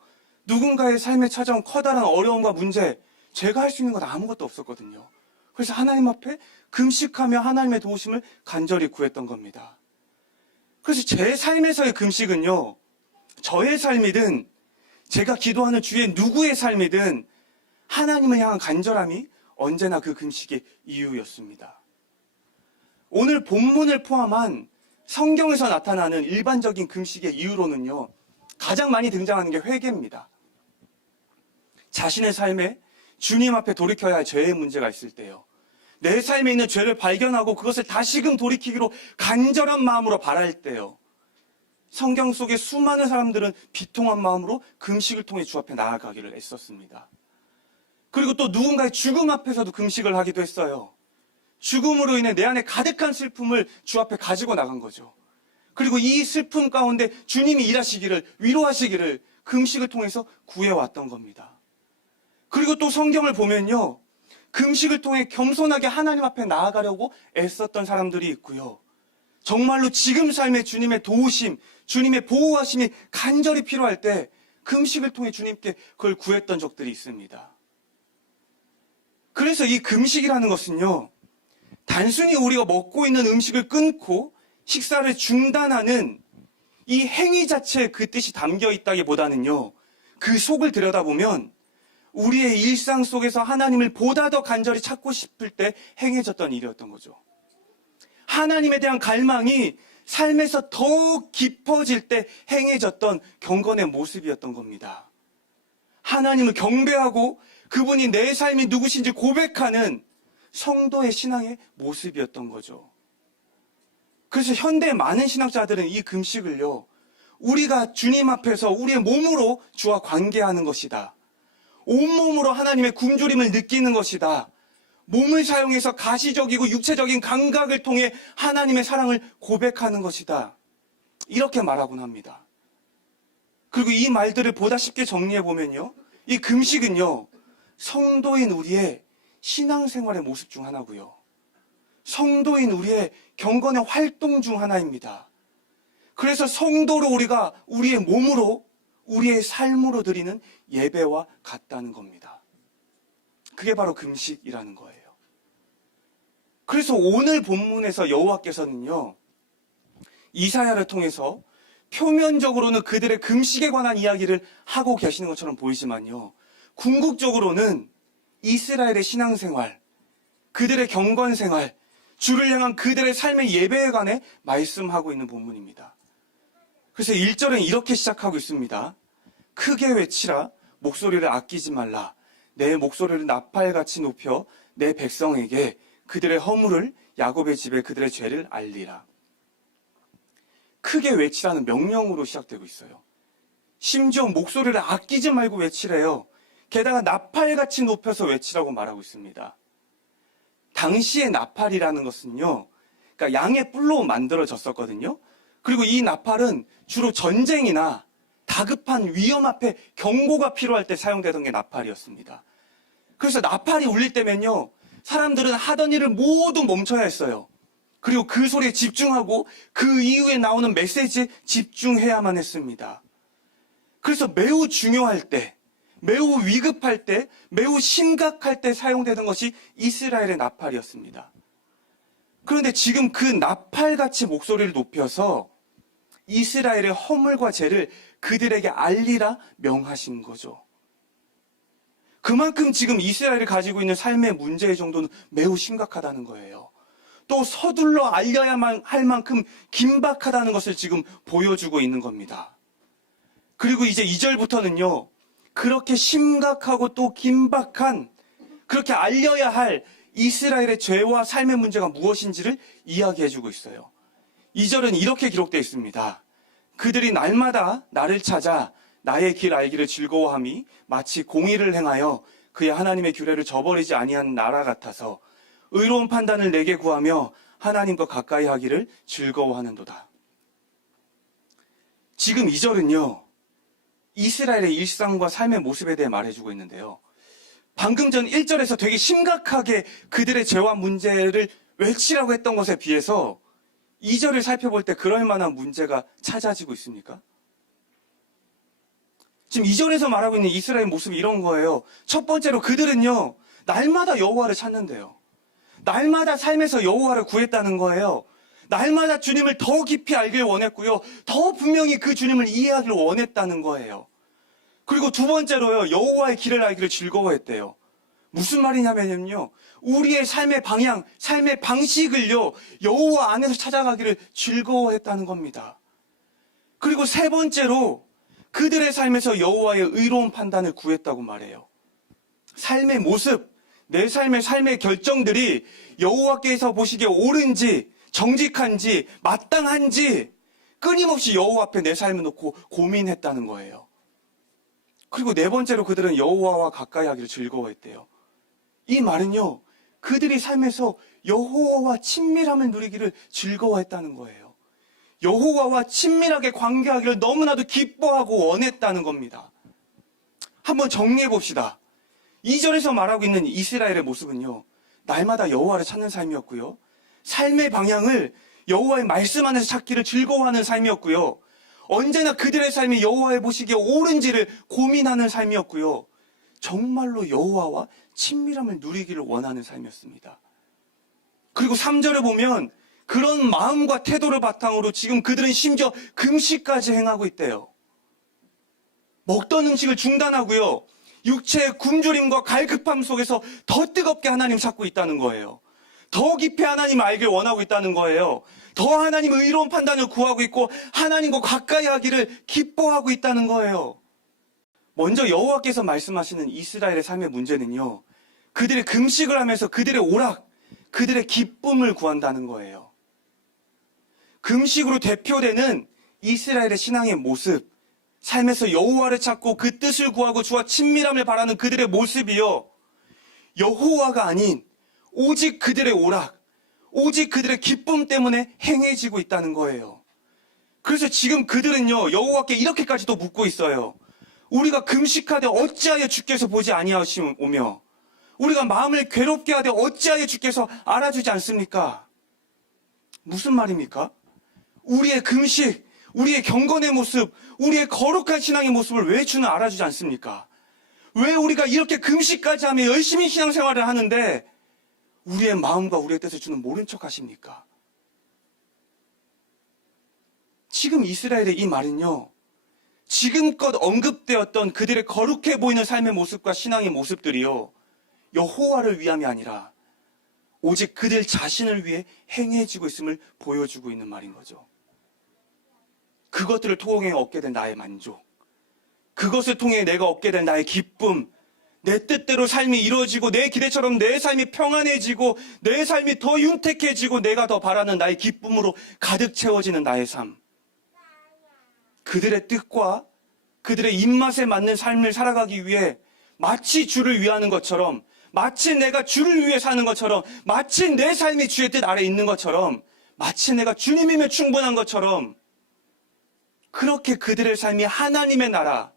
누군가의 삶에 찾아온 커다란 어려움과 문제, 제가 할 수 있는 건 아무것도 없었거든요. 그래서 하나님 앞에 금식하며 하나님의 도우심을 간절히 구했던 겁니다. 그래서 제 삶에서의 금식은요, 저의 삶이든 제가 기도하는 주의 누구의 삶이든 하나님을 향한 간절함이 언제나 그 금식의 이유였습니다. 오늘 본문을 포함한 성경에서 나타나는 일반적인 금식의 이유로는요, 가장 많이 등장하는 게 회개입니다. 자신의 삶에 주님 앞에 돌이켜야 할 죄의 문제가 있을 때요, 내 삶에 있는 죄를 발견하고 그것을 다시금 돌이키기로 간절한 마음으로 바랄 때요, 성경 속의 수많은 사람들은 비통한 마음으로 금식을 통해 주 앞에 나아가기를 애썼습니다. 그리고 또 누군가의 죽음 앞에서도 금식을 하기도 했어요. 죽음으로 인해 내 안에 가득한 슬픔을 주 앞에 가지고 나간 거죠. 그리고 이 슬픔 가운데 주님이 일하시기를, 위로하시기를 금식을 통해서 구해왔던 겁니다. 그리고 또 성경을 보면요, 금식을 통해 겸손하게 하나님 앞에 나아가려고 애썼던 사람들이 있고요, 정말로 지금 삶에 주님의 도우심, 주님의 보호하심이 간절히 필요할 때 금식을 통해 주님께 그걸 구했던 적들이 있습니다. 그래서 이 금식이라는 것은요, 단순히 우리가 먹고 있는 음식을 끊고 식사를 중단하는 이 행위 자체에 그 뜻이 담겨 있다기보다는요, 그 속을 들여다보면 우리의 일상 속에서 하나님을 보다 더 간절히 찾고 싶을 때 행해졌던 일이었던 거죠. 하나님에 대한 갈망이 삶에서 더욱 깊어질 때 행해졌던 경건의 모습이었던 겁니다. 하나님을 경배하고 그분이 내 삶이 누구신지 고백하는 성도의 신앙의 모습이었던 거죠. 그래서 현대 많은 신학자들은 이 금식을요, 우리가 주님 앞에서 우리의 몸으로 주와 관계하는 것이다, 온몸으로 하나님의 굶주림을 느끼는 것이다, 몸을 사용해서 가시적이고 육체적인 감각을 통해 하나님의 사랑을 고백하는 것이다, 이렇게 말하곤 합니다. 그리고 이 말들을 보다 쉽게 정리해보면요, 이 금식은요, 성도인 우리의 신앙생활의 모습 중 하나고요, 성도인 우리의 경건의 활동 중 하나입니다. 그래서 성도로 우리가 우리의 몸으로, 우리의 삶으로 드리는 예배와 같다는 겁니다. 그게 바로 금식이라는 거예요. 그래서 오늘 본문에서 여호와께서는요, 이사야를 통해서 표면적으로는 그들의 금식에 관한 이야기를 하고 계시는 것처럼 보이지만요, 궁극적으로는 이스라엘의 신앙생활, 그들의 경건생활, 주를 향한 그들의 삶의 예배에 관해 말씀하고 있는 본문입니다. 그래서 1절은 이렇게 시작하고 있습니다. 크게 외치라, 목소리를 아끼지 말라. 내 목소리를 나팔같이 높여 내 백성에게 그들의 허물을, 야곱의 집에 그들의 죄를 알리라. 크게 외치라는 명령으로 시작되고 있어요. 심지어 목소리를 아끼지 말고 외치래요. 게다가 나팔같이 높여서 외치라고 말하고 있습니다. 당시의 나팔이라는 것은요, 그러니까 양의 뿔로 만들어졌었거든요. 그리고 이 나팔은 주로 전쟁이나 다급한 위험 앞에 경고가 필요할 때 사용되던 게 나팔이었습니다. 그래서 나팔이 울릴 때면요, 사람들은 하던 일을 모두 멈춰야 했어요. 그리고 그 소리에 집중하고 그 이후에 나오는 메시지에 집중해야만 했습니다. 그래서 매우 중요할 때, 매우 위급할 때, 매우 심각할 때 사용되던 것이 이스라엘의 나팔이었습니다. 그런데 지금 그 나팔같이 목소리를 높여서 이스라엘의 허물과 죄를 그들에게 알리라 명하신 거죠. 그만큼 지금 이스라엘이 가지고 있는 삶의 문제의 정도는 매우 심각하다는 거예요. 또 서둘러 알려야만 할 만큼 긴박하다는 것을 지금 보여주고 있는 겁니다. 그리고 이제 2절부터는요, 그렇게 심각하고 또 긴박한, 그렇게 알려야 할 이스라엘의 죄와 삶의 문제가 무엇인지를 이야기해주고 있어요. 2절은 이렇게 기록되어 있습니다. 그들이 날마다 나를 찾아 나의 길 알기를 즐거워함이 마치 공의를 행하여 그의 하나님의 규례를 저버리지 아니한 나라 같아서 의로운 판단을 내게 구하며 하나님과 가까이 하기를 즐거워하는도다. 지금 2절은요, 이스라엘의 일상과 삶의 모습에 대해 말해주고 있는데요, 방금 전 1절에서 되게 심각하게 그들의 죄와 문제를 외치라고 했던 것에 비해서 2절을 살펴볼 때 그럴 만한 문제가 찾아지고 있습니까? 지금 2절에서 말하고 있는 이스라엘 모습이 이런 거예요. 첫 번째로 그들은요, 날마다 여호와를 찾는데요. 날마다 삶에서 여호와를 구했다는 거예요. 날마다 주님을 더 깊이 알길 원했고요. 더 분명히 그 주님을 이해하기를 원했다는 거예요. 그리고 두 번째로요. 여호와의 길을 알기를 즐거워했대요. 무슨 말이냐면요. 우리의 삶의 방향, 삶의 방식을요. 여호와 안에서 찾아가기를 즐거워했다는 겁니다. 그리고 세 번째로 그들의 삶에서 여호와의 의로운 판단을 구했다고 말해요. 삶의 모습, 내 삶의 결정들이 여호와께서 보시기에 옳은지, 정직한지, 마땅한지 끊임없이 여호와 앞에 내 삶을 놓고 고민했다는 거예요. 그리고 네 번째로 그들은 여호와와 가까이 하기를 즐거워했대요. 이 말은요, 그들이 삶에서 여호와와 친밀함을 누리기를 즐거워했다는 거예요. 여호와와 친밀하게 관계하기를 너무나도 기뻐하고 원했다는 겁니다. 한번 정리해 봅시다. 2절에서 말하고 있는 이스라엘의 모습은요, 날마다 여호와를 찾는 삶이었고요, 삶의 방향을 여호와의 말씀 안에서 찾기를 즐거워하는 삶이었고요, 언제나 그들의 삶이 여호와의 보시기에 옳은지를 고민하는 삶이었고요, 정말로 여호와와 친밀함을 누리기를 원하는 삶이었습니다. 그리고 3절을 보면 그런 마음과 태도를 바탕으로 지금 그들은 심지어 금식까지 행하고 있대요. 먹던 음식을 중단하고요, 육체의 굶주림과 갈급함 속에서 더 뜨겁게 하나님을 찾고 있다는 거예요. 더 깊이 하나님을 알길 원하고 있다는 거예요. 더 하나님의 의로운 판단을 구하고 있고 하나님과 가까이 하기를 기뻐하고 있다는 거예요. 먼저 여호와께서 말씀하시는 이스라엘의 삶의 문제는요, 그들의 금식을 하면서 그들의 오락, 그들의 기쁨을 구한다는 거예요. 금식으로 대표되는 이스라엘의 신앙의 모습, 삶에서 여호와를 찾고 그 뜻을 구하고 주와 친밀함을 바라는 그들의 모습이요, 여호와가 아닌 오직 그들의 오락, 오직 그들의 기쁨 때문에 행해지고 있다는 거예요. 그래서 지금 그들은요, 여호와께 이렇게까지도 묻고 있어요. 우리가 금식하되 어찌하여 주께서 보지 아니하시오며, 우리가 마음을 괴롭게 하되 어찌하여 주께서 알아주지 않습니까? 무슨 말입니까? 우리의 금식, 우리의 경건의 모습, 우리의 거룩한 신앙의 모습을 왜 주는 알아주지 않습니까? 왜 우리가 이렇게 금식까지 하며 열심히 신앙생활을 하는데 우리의 마음과 우리의 뜻을 주는 모른 척 하십니까? 지금 이스라엘의 이 말은요, 지금껏 언급되었던 그들의 거룩해 보이는 삶의 모습과 신앙의 모습들이요, 여호와를 위함이 아니라 오직 그들 자신을 위해 행해지고 있음을 보여주고 있는 말인 거죠. 그것들을 통해 얻게 된 나의 만족, 그것을 통해 내가 얻게 된 나의 기쁨, 내 뜻대로 삶이 이루어지고 내 기대처럼 내 삶이 평안해지고 내 삶이 더 윤택해지고 내가 더 바라는 나의 기쁨으로 가득 채워지는 나의 삶, 그들의 뜻과 그들의 입맛에 맞는 삶을 살아가기 위해 마치 주를 위하는 것처럼, 마치 내가 주를 위해 사는 것처럼, 마치 내 삶이 주의 뜻 아래 있는 것처럼, 마치 내가 주님이면 충분한 것처럼, 그렇게 그들의 삶이 하나님의 나라,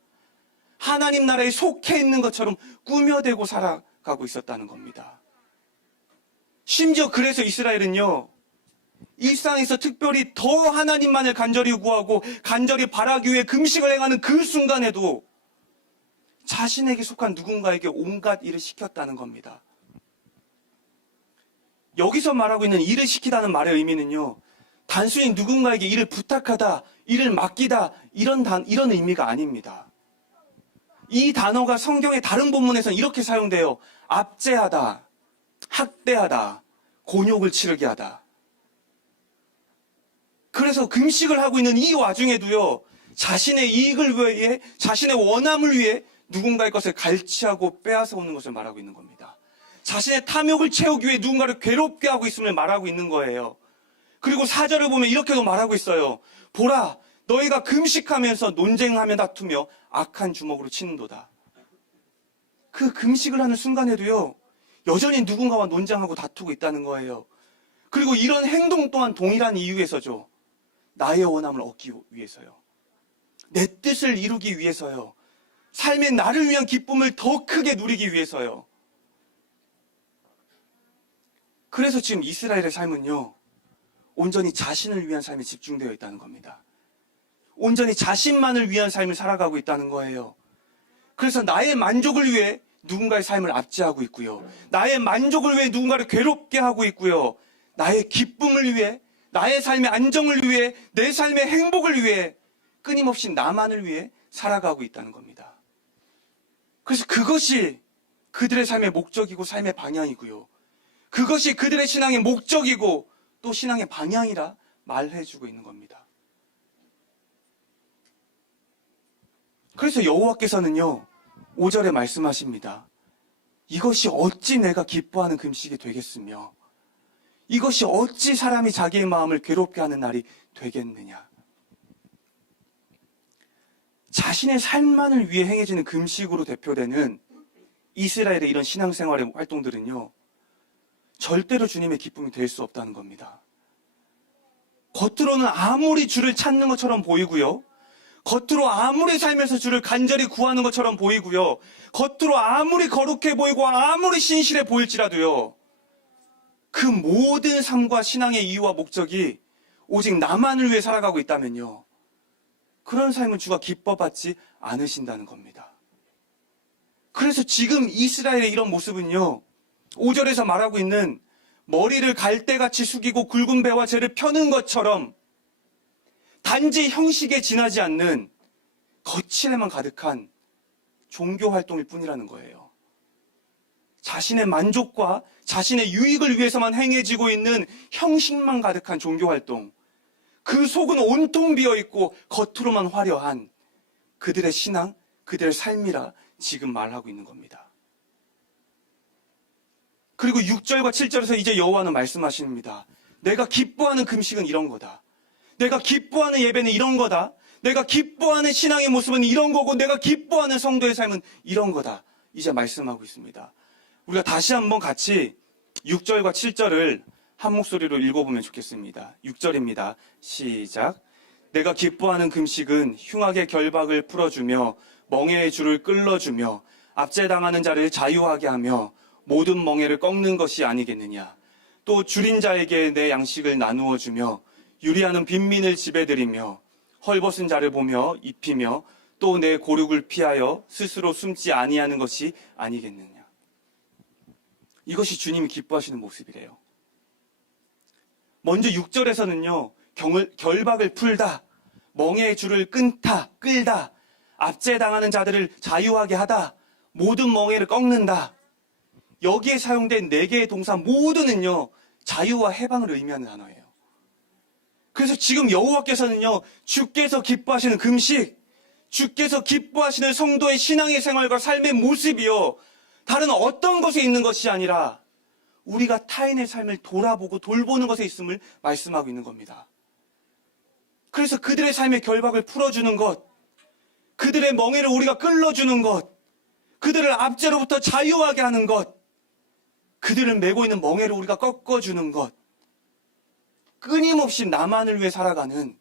하나님 나라에 속해 있는 것처럼 꾸며대고 살아가고 있었다는 겁니다. 심지어 그래서 이스라엘은요, 일상에서 특별히 더 하나님만을 간절히 구하고 간절히 바라기 위해 금식을 행하는 그 순간에도 자신에게 속한 누군가에게 온갖 일을 시켰다는 겁니다. 여기서 말하고 있는 일을 시키다는 말의 의미는요, 단순히 누군가에게 일을 부탁하다, 일을 맡기다, 이런 의미가 아닙니다. 이 단어가 성경의 다른 본문에서는 이렇게 사용돼요. 압제하다, 학대하다, 곤욕을 치르게 하다. 그래서 금식을 하고 있는 이 와중에도요, 자신의 이익을 위해, 자신의 원함을 위해 누군가의 것을 갈취하고 빼앗아 오는 것을 말하고 있는 겁니다. 자신의 탐욕을 채우기 위해 누군가를 괴롭게 하고 있음을 말하고 있는 거예요. 그리고 4절을 보면 이렇게도 말하고 있어요. 보라, 너희가 금식하면서 논쟁하며 다투며 악한 주먹으로 치는도다. 그 금식을 하는 순간에도요, 여전히 누군가와 논쟁하고 다투고 있다는 거예요. 그리고 이런 행동 또한 동일한 이유에서죠. 나의 원함을 얻기 위해서요. 내 뜻을 이루기 위해서요. 삶의 나를 위한 기쁨을 더 크게 누리기 위해서요. 그래서 지금 이스라엘의 삶은요, 온전히 자신을 위한 삶에 집중되어 있다는 겁니다. 온전히 자신만을 위한 삶을 살아가고 있다는 거예요. 그래서 나의 만족을 위해 누군가의 삶을 압제하고 있고요. 나의 만족을 위해 누군가를 괴롭게 하고 있고요. 나의 기쁨을 위해, 나의 삶의 안정을 위해, 내 삶의 행복을 위해 끊임없이 나만을 위해 살아가고 있다는 겁니다. 그래서 그것이 그들의 삶의 목적이고 삶의 방향이고요. 그것이 그들의 신앙의 목적이고 또 신앙의 방향이라 말해주고 있는 겁니다. 그래서 여호와께서는요, 5절에 말씀하십니다. 이것이 어찌 내가 기뻐하는 금식이 되겠으며 이것이 어찌 사람이 자기의 마음을 괴롭게 하는 날이 되겠느냐. 자신의 삶만을 위해 행해지는 금식으로 대표되는 이스라엘의 이런 신앙생활의 활동들은요, 절대로 주님의 기쁨이 될 수 없다는 겁니다. 겉으로는 아무리 주를 찾는 것처럼 보이고요, 겉으로 아무리 살면서 주를 간절히 구하는 것처럼 보이고요, 겉으로 아무리 거룩해 보이고 아무리 신실해 보일지라도요, 그 모든 삶과 신앙의 이유와 목적이 오직 나만을 위해 살아가고 있다면요, 그런 삶은 주가 기뻐받지 않으신다는 겁니다. 그래서 지금 이스라엘의 이런 모습은요, 5절에서 말하고 있는 머리를 갈대같이 숙이고 굵은 배와 재를 펴는 것처럼 단지 형식에 지나지 않는 거칠에만 가득한 종교 활동일 뿐이라는 거예요. 자신의 만족과 자신의 유익을 위해서만 행해지고 있는 형식만 가득한 종교 활동, 그 속은 온통 비어있고 겉으로만 화려한 그들의 신앙, 그들의 삶이라 지금 말하고 있는 겁니다. 그리고 6절과 7절에서 이제 여호와는 말씀하십니다. 내가 기뻐하는 금식은 이런 거다. 내가 기뻐하는 예배는 이런 거다. 내가 기뻐하는 신앙의 모습은 이런 거고 내가 기뻐하는 성도의 삶은 이런 거다. 이제 말씀하고 있습니다. 우리가 다시 한번 같이 6절과 7절을 한 목소리로 읽어보면 좋겠습니다. 6절입니다. 시작. 내가 기뻐하는 금식은 흉악의 결박을 풀어주며 멍에의 줄을 끌어주며 압제당하는 자를 자유하게 하며 모든 멍에를 꺾는 것이 아니겠느냐. 또 줄인 자에게 내 양식을 나누어 주며 유리하는 빈민을 집에들이며 헐벗은 자를 보며 입히며 또 내 고륙을 피하여 스스로 숨지 아니하는 것이 아니겠느냐. 이것이 주님이 기뻐하시는 모습이래요. 먼저 6절에서는요, 결박을 풀다, 멍에의 줄을 끌다, 압제당하는 자들을 자유하게 하다, 모든 멍에를 꺾는다. 여기에 사용된 4개의 동사 모두는요, 자유와 해방을 의미하는 단어예요. 그래서 지금 여호와께서는요, 주께서 기뻐하시는 금식, 주께서 기뻐하시는 성도의 신앙의 생활과 삶의 모습이요, 다른 어떤 것에 있는 것이 아니라 우리가 타인의 삶을 돌아보고 돌보는 것에 있음을 말씀하고 있는 겁니다. 그래서 그들의 삶의 결박을 풀어주는 것, 그들의 멍에를 우리가 끌어주는 것, 그들을 압제로부터 자유하게 하는 것, 그들을 메고 있는 멍에를 우리가 꺾어주는 것, 끊임없이 나만을 위해 살아가는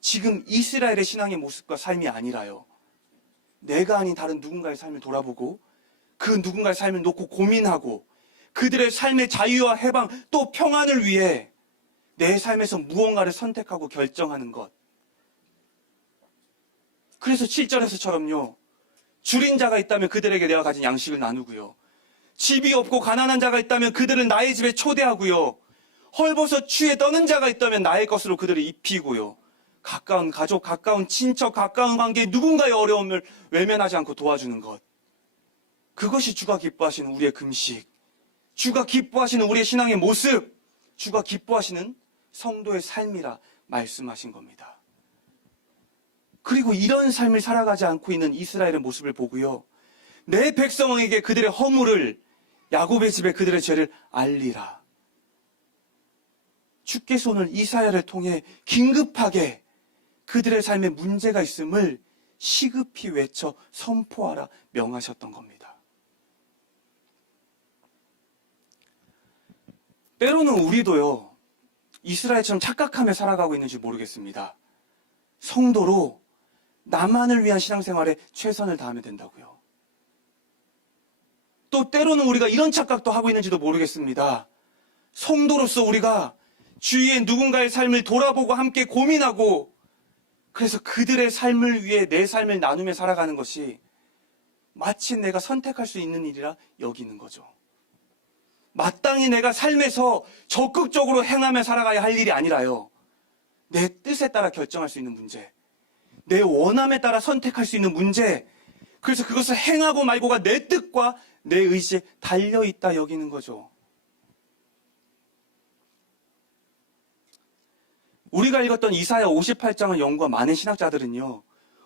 지금 이스라엘의 신앙의 모습과 삶이 아니라요, 내가 아닌 다른 누군가의 삶을 돌아보고 그 누군가의 삶을 놓고 고민하고 그들의 삶의 자유와 해방 또 평안을 위해 내 삶에서 무언가를 선택하고 결정하는 것. 그래서 7절에서처럼요, 줄인 자가 있다면 그들에게 내가 가진 양식을 나누고요, 집이 없고 가난한 자가 있다면 그들을 나의 집에 초대하고요, 헐벗어 추에 떠는 자가 있다면 나의 것으로 그들을 입히고요, 가까운 가족, 가까운 친척, 가까운 관계 누군가의 어려움을 외면하지 않고 도와주는 것. 그것이 주가 기뻐하시는 우리의 금식, 주가 기뻐하시는 우리의 신앙의 모습, 주가 기뻐하시는 성도의 삶이라 말씀하신 겁니다. 그리고 이런 삶을 살아가지 않고 있는 이스라엘의 모습을 보고요, 내 백성에게 그들의 허물을, 야곱의 집에 그들의 죄를 알리라. 주께서 오늘 이사야를 통해 긴급하게 그들의 삶에 문제가 있음을 시급히 외쳐 선포하라 명하셨던 겁니다. 때로는 우리도요, 이스라엘처럼 착각하며 살아가고 있는지 모르겠습니다. 성도로 나만을 위한 신앙생활에 최선을 다하면 된다고요. 또 때로는 우리가 이런 착각도 하고 있는지도 모르겠습니다. 성도로서 우리가 주위의 누군가의 삶을 돌아보고 함께 고민하고 그래서 그들의 삶을 위해 내 삶을 나누며 살아가는 것이 마치 내가 선택할 수 있는 일이라 여기는 거죠. 마땅히 내가 삶에서 적극적으로 행하며 살아가야 할 일이 아니라요. 내 뜻에 따라 결정할 수 있는 문제, 내 원함에 따라 선택할 수 있는 문제, 그래서 그것을 행하고 말고가 내 뜻과 내 의지에 달려있다 여기는 거죠. 우리가 읽었던 이사야 58장을 연구한 많은 신학자들은요,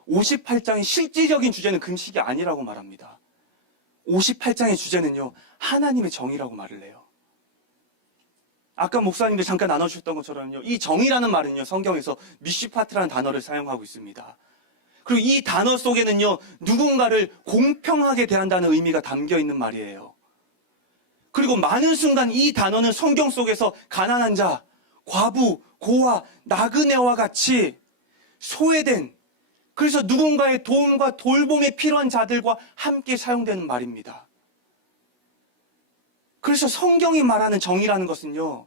58장의 실질적인 주제는 금식이 아니라고 말합니다. 58장의 주제는요, 하나님의 정의라고 말을 해요. 아까 목사님들 잠깐 나눠주셨던 것처럼요, 이 정의라는 말은요, 성경에서 미시파트라는 단어를 사용하고 있습니다. 그리고 이 단어 속에는요, 누군가를 공평하게 대한다는 의미가 담겨 있는 말이에요. 그리고 많은 순간 이 단어는 성경 속에서 가난한 자, 과부, 고아, 나그네와 같이 소외된, 그래서 누군가의 도움과 돌봄이 필요한 자들과 함께 사용되는 말입니다. 그래서 성경이 말하는 정의라는 것은요,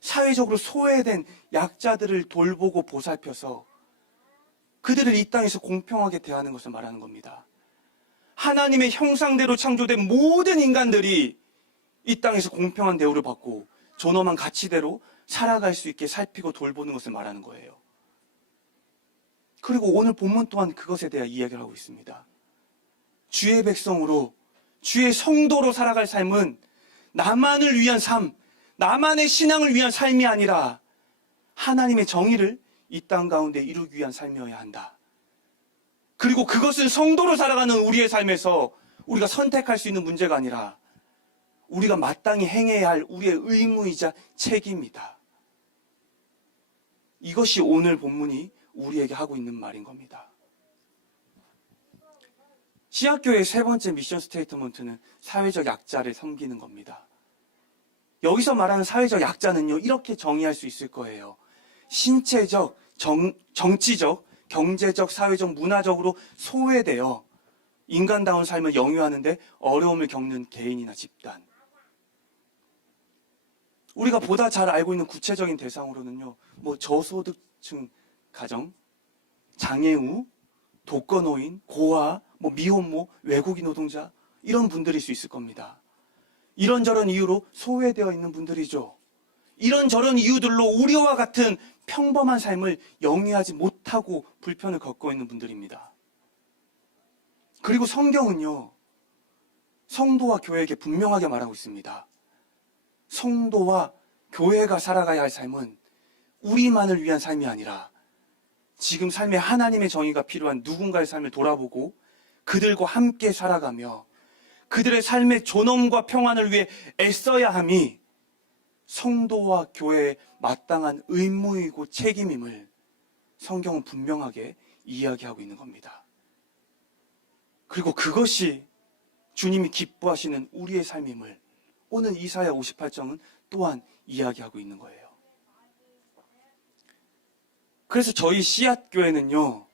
사회적으로 소외된 약자들을 돌보고 보살펴서 그들을 이 땅에서 공평하게 대하는 것을 말하는 겁니다. 하나님의 형상대로 창조된 모든 인간들이 이 땅에서 공평한 대우를 받고 존엄한 가치대로 살아갈 수 있게 살피고 돌보는 것을 말하는 거예요. 그리고 오늘 본문 또한 그것에 대한 이야기를 하고 있습니다. 주의 백성으로, 주의 성도로 살아갈 삶은 나만을 위한 삶, 나만의 신앙을 위한 삶이 아니라 하나님의 정의를 이 땅 가운데 이루기 위한 삶이어야 한다. 그리고 그것은 성도로 살아가는 우리의 삶에서 우리가 선택할 수 있는 문제가 아니라 우리가 마땅히 행해야 할 우리의 의무이자 책임이다. 이것이 오늘 본문이 우리에게 하고 있는 말인 겁니다. 씨앗교회의 세 번째 미션 스테이트먼트는 사회적 약자를 섬기는 겁니다. 여기서 말하는 사회적 약자는요, 이렇게 정의할 수 있을 거예요. 신체적, 정치적, 경제적, 사회적, 문화적으로 소외되어 인간다운 삶을 영위하는데 어려움을 겪는 개인이나 집단. 우리가 보다 잘 알고 있는 구체적인 대상으로는요, 저소득층 가정, 장애우, 독거노인, 고아, 미혼모, 외국인 노동자, 이런 분들일 수 있을 겁니다. 이런저런 이유로 소외되어 있는 분들이죠. 이런저런 이유들로 우리와 같은 평범한 삶을 영위하지 못하고 불편을 겪고 있는 분들입니다. 그리고 성경은요, 성도와 교회에게 분명하게 말하고 있습니다. 성도와 교회가 살아가야 할 삶은 우리만을 위한 삶이 아니라 지금 삶에 하나님의 정의가 필요한 누군가의 삶을 돌아보고 그들과 함께 살아가며 그들의 삶의 존엄과 평안을 위해 애써야 함이 성도와 교회의 마땅한 의무이고 책임임을 성경은 분명하게 이야기하고 있는 겁니다. 그리고 그것이 주님이 기뻐하시는 우리의 삶임을 오늘 이사야 58장은 또한 이야기하고 있는 거예요. 그래서 저희 씨앗교회는요,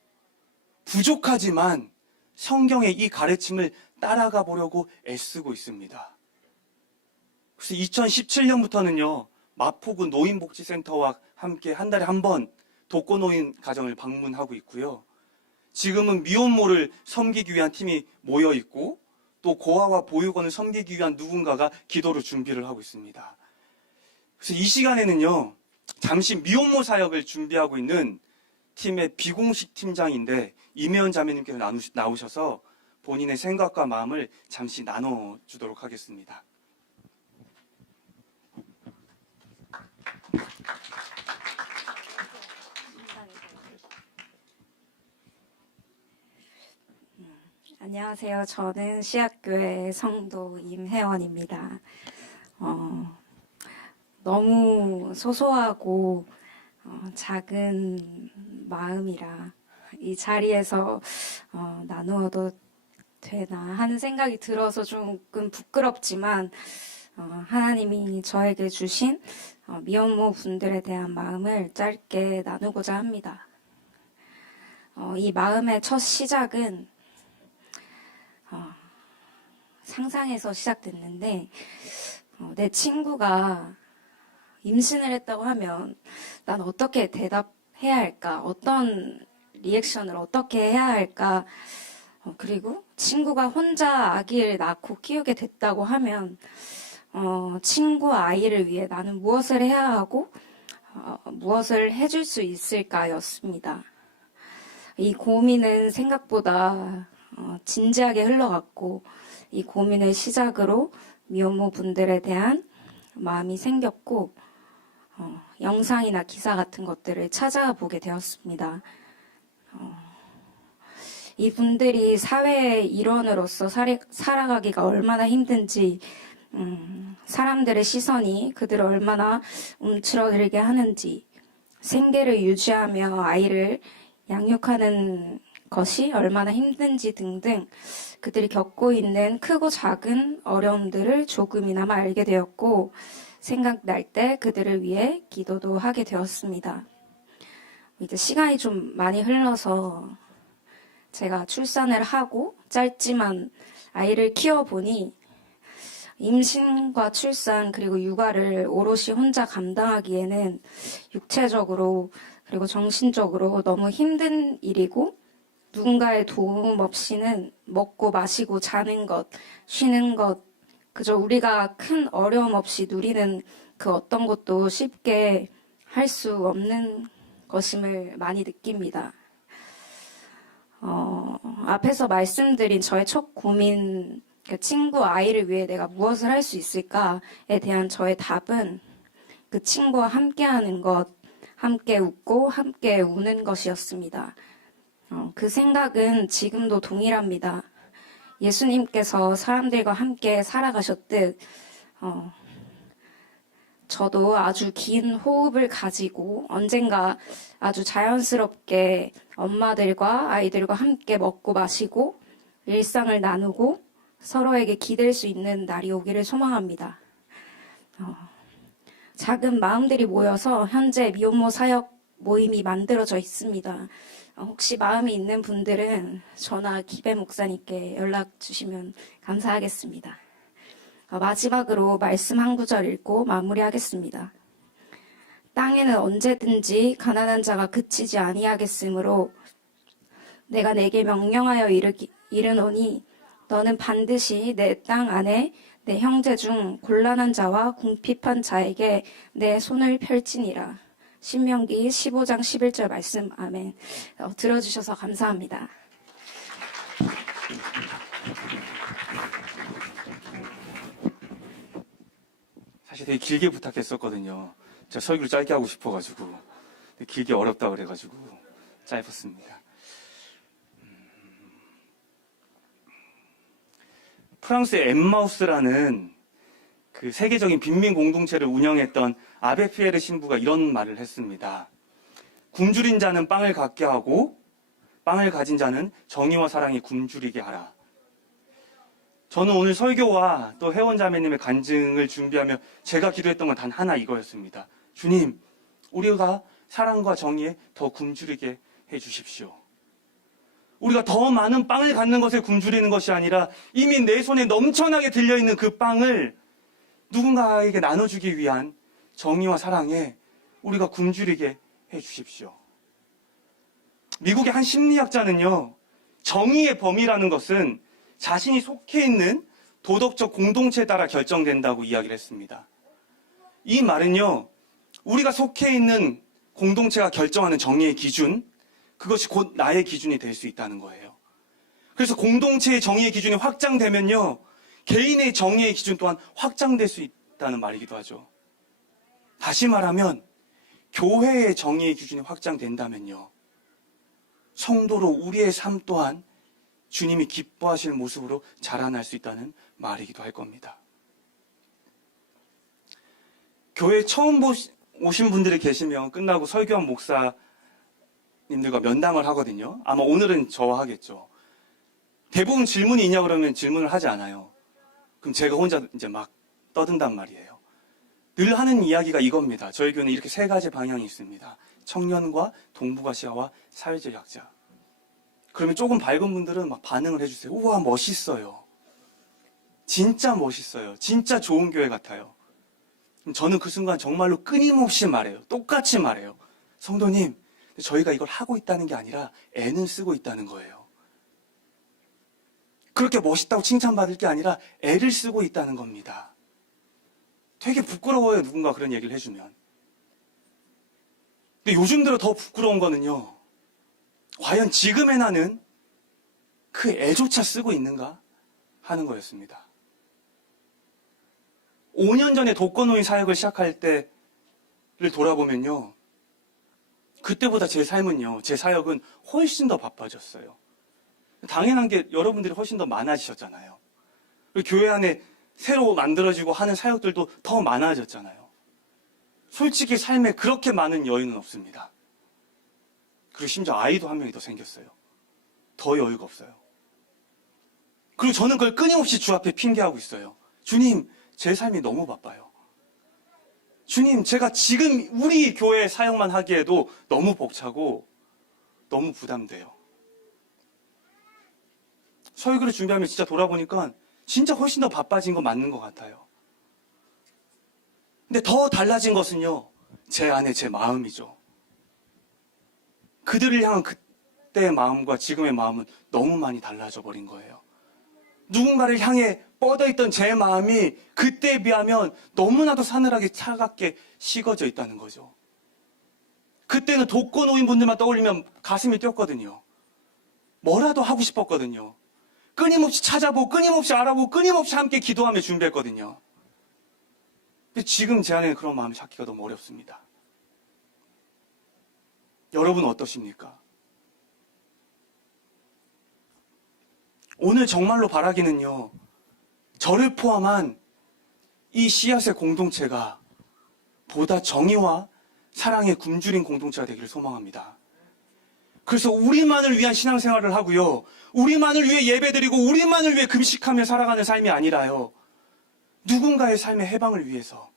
부족하지만 성경의 이 가르침을 따라가 보려고 애쓰고 있습니다. 그래서 2017년부터는요, 마포구 노인복지센터와 함께 한 달에 한 번 독거노인 가정을 방문하고 있고요. 지금은 미혼모를 섬기기 위한 팀이 모여 있고 또 고아와 보육원을 섬기기 위한 누군가가 기도로 준비를 하고 있습니다. 그래서 이 시간에는요, 잠시 미혼모 사역을 준비하고 있는 팀의 비공식 팀장인데 이매연 자매님께서 나오셔서 본인의 생각과 마음을 잠시 나눠주도록 하겠습니다. 안녕하세요. 저는 씨앗교회 성도 임혜원입니다. 너무 소소하고 작은 마음이라 이 자리에서 나누어도 되나 하는 생각이 들어서 조금 부끄럽지만 하나님이 저에게 주신 미혼모 분들에 대한 마음을 짧게 나누고자 합니다. 이 마음의 첫 시작은 상상에서 시작됐는데 내 친구가 임신을 했다고 하면 난 어떻게 대답해야 할까? 어떤 리액션을 어떻게 해야 할까? 그리고 친구가 혼자 아기를 낳고 키우게 됐다고 하면 친구 아이를 위해 나는 무엇을 해야 하고 무엇을 해줄 수 있을까였습니다. 이 고민은 생각보다 진지하게 흘러갔고 이 고민을 시작으로 미혼모 분들에 대한 마음이 생겼고 영상이나 기사 같은 것들을 찾아보게 되었습니다. 이분들이 사회의 일원으로서 살아가기가 얼마나 힘든지, 사람들의 시선이 그들을 얼마나 움츠러들게 하는지, 생계를 유지하며 아이를 양육하는 것이 얼마나 힘든지 등등 그들이 겪고 있는 크고 작은 어려움들을 조금이나마 알게 되었고, 생각날 때 그들을 위해 기도도 하게 되었습니다. 이제 시간이 좀 많이 흘러서 제가 출산을 하고 짧지만 아이를 키워보니 임신과 출산 그리고 육아를 오롯이 혼자 감당하기에는 육체적으로 그리고 정신적으로 너무 힘든 일이고 누군가의 도움 없이는 먹고 마시고 자는 것, 쉬는 것, 그저 우리가 큰 어려움 없이 누리는 그 어떤 것도 쉽게 할 수 없는 것임을 많이 느낍니다. 앞에서 말씀드린 저의 첫 고민, 친구 아이를 위해 내가 무엇을 할 수 있을까에 대한 저의 답은 그 친구와 함께하는 것, 함께 웃고 함께 우는 것이었습니다. 그 생각은 지금도 동일합니다. 예수님께서 사람들과 함께 살아가셨듯 저도 아주 긴 호흡을 가지고 언젠가 아주 자연스럽게 엄마들과 아이들과 함께 먹고 마시고 일상을 나누고 서로에게 기댈 수 있는 날이 오기를 소망합니다. 작은 마음들이 모여서 현재 미혼모 사역 모임이 만들어져 있습니다. 혹시 마음이 있는 분들은 저나 기배 목사님께 연락 주시면 감사하겠습니다. 마지막으로 말씀 한 구절 읽고 마무리하겠습니다. 땅에는 언제든지 가난한 자가 그치지 아니하겠으므로 내가 내게 명령하여 이르노니 너는 반드시 내 땅 안에 내 형제 중 곤란한 자와 궁핍한 자에게 내 손을 펼치니라. 신명기 15장 11절 말씀. 아멘. 들어주셔서 감사합니다. 사실 되게 길게 부탁했었거든요. 제가 설교를 짧게 하고 싶어가지고. 근데 길게 어렵다 그래가지고 짧았습니다. 프랑스의 엠마우스라는 그 세계적인 빈민 공동체를 운영했던 아베 피에르 신부가 이런 말을 했습니다. 굶주린 자는 빵을 갖게 하고 빵을 가진 자는 정의와 사랑이 굶주리게 하라. 저는 오늘 설교와 또 회원자매님의 간증을 준비하며 제가 기도했던 건 단 하나 이거였습니다. 주님, 우리가 사랑과 정의에 더 굶주리게 해주십시오. 우리가 더 많은 빵을 갖는 것에 굶주리는 것이 아니라 이미 내 손에 넘쳐나게 들려있는 그 빵을 누군가에게 나눠주기 위한 정의와 사랑에 우리가 굶주리게 해주십시오. 미국의 한 심리학자는요, 정의의 범위라는 것은 자신이 속해 있는 도덕적 공동체에 따라 결정된다고 이야기를 했습니다. 이 말은요, 우리가 속해 있는 공동체가 결정하는 정의의 기준, 그것이 곧 나의 기준이 될 수 있다는 거예요. 그래서 공동체의 정의의 기준이 확장되면요, 개인의 정의의 기준 또한 확장될 수 있다는 말이기도 하죠. 다시 말하면 교회의 정의의 기준이 확장된다면요, 성도로 우리의 삶 또한 주님이 기뻐하실 모습으로 자라날 수 있다는 말이기도 할 겁니다. 교회에 처음 오신 분들이 계시면 끝나고 설교한 목사님들과 면담을 하거든요. 아마 오늘은 저와 하겠죠. 대부분 질문이 있냐 그러면 질문을 하지 않아요. 그럼 제가 혼자 이제 막 떠든단 말이에요. 늘 하는 이야기가 이겁니다. 저희 교회는 이렇게 세 가지 방향이 있습니다. 청년과 동북아시아와 사회적 약자. 그러면 조금 밝은 분들은 막 반응을 해주세요. 우와, 멋있어요. 진짜 멋있어요. 진짜 좋은 교회 같아요. 저는 그 순간 정말로 끊임없이 말해요. 똑같이 말해요. 성도님, 저희가 이걸 하고 있다는 게 아니라 애는 쓰고 있다는 거예요. 그렇게 멋있다고 칭찬받을 게 아니라 애를 쓰고 있다는 겁니다. 되게 부끄러워요, 누군가 그런 얘기를 해주면. 근데 요즘 들어 더 부끄러운 거는요, 과연 지금의 나는 그 애조차 쓰고 있는가 하는 거였습니다. 5년 전에 독거노인 사역을 시작할 때를 돌아보면요, 그때보다 제 삶은요, 제 사역은 훨씬 더 바빠졌어요. 당연한 게 여러분들이 훨씬 더 많아지셨잖아요. 그리고 교회 안에 새로 만들어지고 하는 사역들도 더 많아졌잖아요. 솔직히 삶에 그렇게 많은 여유는 없습니다. 그리고 심지어 아이도 한 명이 더 생겼어요. 더 여유가 없어요. 그리고 저는 그걸 끊임없이 주 앞에 핑계하고 있어요. 주님, 제 삶이 너무 바빠요. 주님, 제가 지금 우리 교회 사역만 하기에도 너무 벅차고 너무 부담돼요. 설교를 준비하면 진짜 돌아보니까 진짜 훨씬 더 바빠진 거 맞는 것 같아요. 근데 더 달라진 것은요, 제 안에 제 마음이죠. 그들을 향한 그때의 마음과 지금의 마음은 너무 많이 달라져 버린 거예요. 누군가를 향해 뻗어있던 제 마음이 그때에 비하면 너무나도 사늘하게 차갑게 식어져 있다는 거죠. 그때는 독거노인분들만 떠올리면 가슴이 뛰었거든요. 뭐라도 하고 싶었거든요. 끊임없이 찾아보고 끊임없이 알아보고 끊임없이 함께 기도하며 준비했거든요. 근데 지금 제 안에는 그런 마음을 찾기가 너무 어렵습니다. 여러분 어떠십니까? 오늘 정말로 바라기는요, 저를 포함한 이 씨앗의 공동체가 보다 정의와 사랑의 굶주린 공동체가 되기를 소망합니다. 그래서 우리만을 위한 신앙생활을 하고요, 우리만을 위해 예배드리고 우리만을 위해 금식하며 살아가는 삶이 아니라요, 누군가의 삶의 해방을 위해서,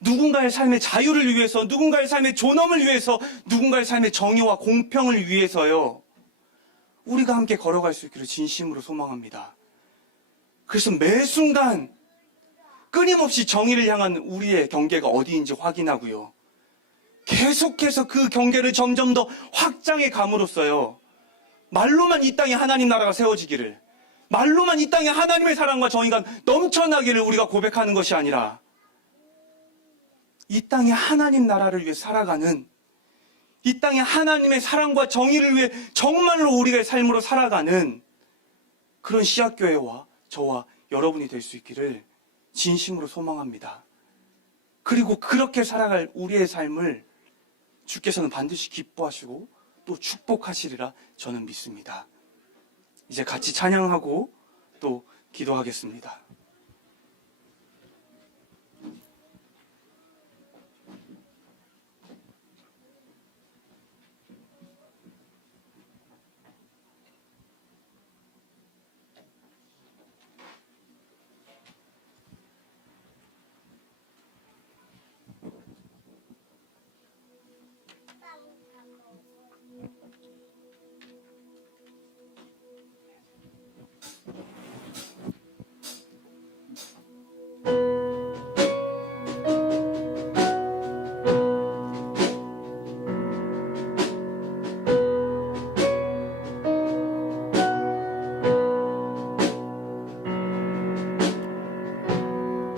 누군가의 삶의 자유를 위해서, 누군가의 삶의 존엄을 위해서, 누군가의 삶의 정의와 공평을 위해서요, 우리가 함께 걸어갈 수 있기를 진심으로 소망합니다. 그래서 매 순간 끊임없이 정의를 향한 우리의 경계가 어디인지 확인하고요, 계속해서 그 경계를 점점 더 확장해 감으로써요, 말로만 이 땅에 하나님 나라가 세워지기를, 말로만 이 땅에 하나님의 사랑과 정의가 넘쳐나기를 우리가 고백하는 것이 아니라, 이 땅에 하나님 나라를 위해 살아가는, 이 땅에 하나님의 사랑과 정의를 위해 정말로 우리의 삶으로 살아가는 그런 씨앗교회와 저와 여러분이 될 수 있기를 진심으로 소망합니다. 그리고 그렇게 살아갈 우리의 삶을 주께서는 반드시 기뻐하시고 또 축복하시리라 저는 믿습니다. 이제 같이 찬양하고 또 기도하겠습니다.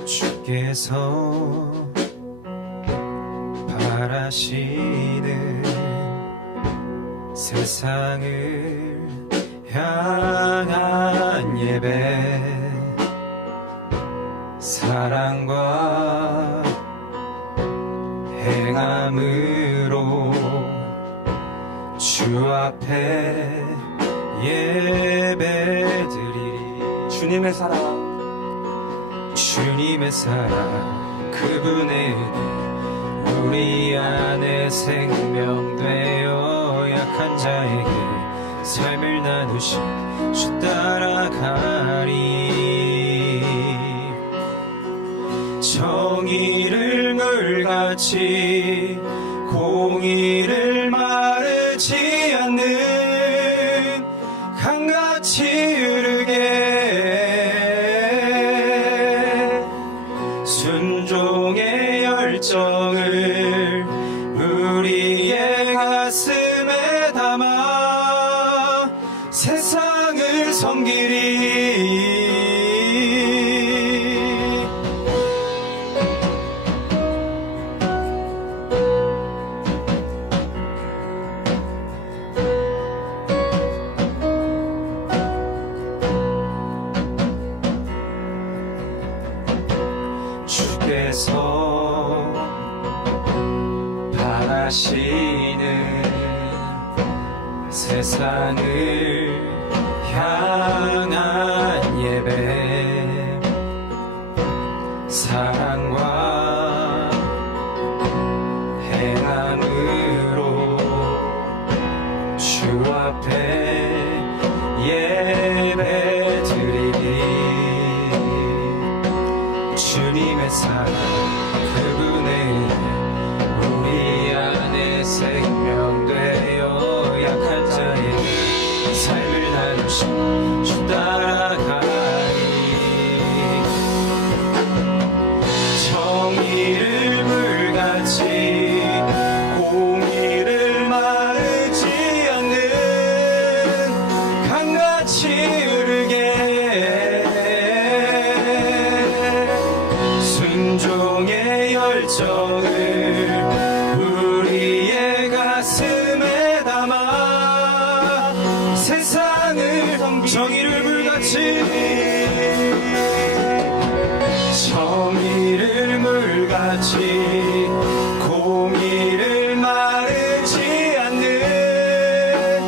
주께서 바라시는 세상을 향한 예배, 사랑과 행함으로 주 앞에 예배드리리. 주님의 사랑, 주님의 사랑, 그분의 은혜 우리 안에 생명되어 약한 자에게 삶을 나누신 주 따라가리. 정의를 물같이 공의를 마르지 않는 강같이 흐르게 순종의 열정을 우리의 가슴에 담아 세상을 섬기리. 하시는 세상을 향한 예배, 사랑과 행함으로 주 앞에 예배 드리리. 주님의 사랑 그분의 은혜 우리 안에 생명되어 약한 자에게 삶을 나누신 주 따라가리. 정의를 물같이 공의를 마르지 않는 강같이 흐르게 순종의 열정을 우리의 가슴에 담아 세상을 정의를 물같이 정의를 물같이 공의를 마르지 않는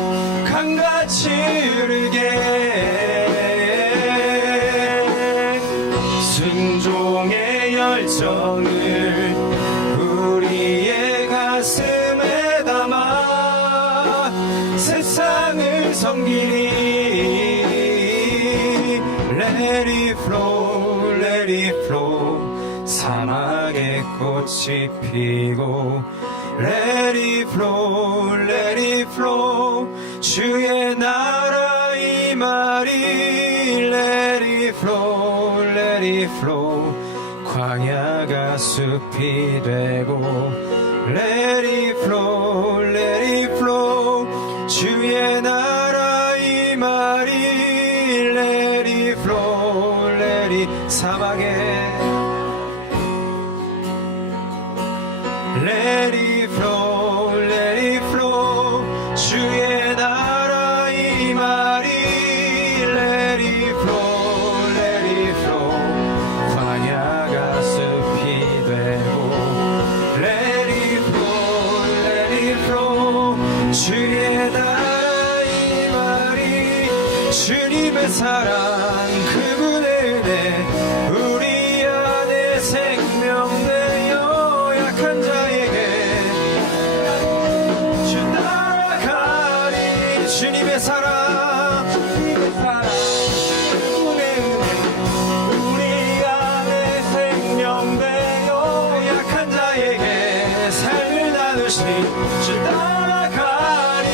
강같이 흐르게 순종의 열정을 우리의 가슴에 담아 세상을 섬기리. Let it flow, let it flow. 사막에 꽃이 피고 Let it flow, let it flow. 주의 나라 임하리. Let it flow, let it flow. 광야가 숲이 되고 Let it flow, let it flow. 주의 나라 임하리. Let it flow, let it 사막에 Let it flow, let it flow. 주의 나라 임하리. Let it flow, let it flow. 광야가 숲이 되고 Let it flow, let it flow. 주의 나라 임하리. 주님의 사랑 그분의 은혜 우리 안에 생명되어 약한 자에게 주 따라가리. 주님의 사랑 그분의 은혜 우리 안에 생명되어 약한 자에게 삶을 나누신 주 따라가리.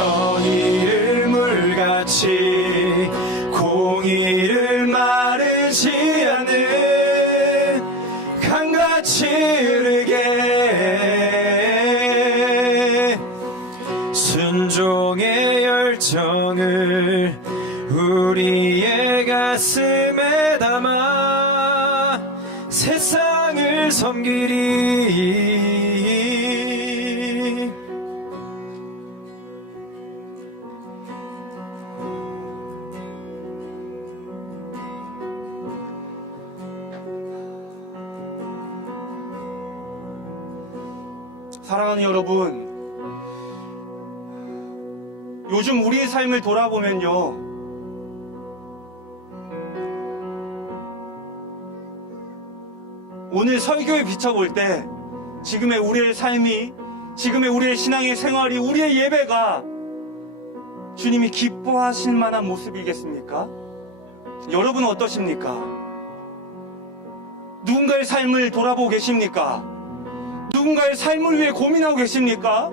정의를 물같이 공의를 마르지 않는 강같이 흐르게 순종의 열정을 우리의 가슴에 담아 세상을 섬기리. 사랑하는 여러분, 요즘 우리의 삶을 돌아보면요, 오늘 설교에 비춰볼 때 지금의 우리의 삶이, 지금의 우리의 신앙의 생활이, 우리의 예배가 주님이 기뻐하실 만한 모습이겠습니까? 여러분은 어떠십니까? 누군가의 삶을 돌아보고 계십니까? 누군가의 삶을 위해 고민하고 계십니까?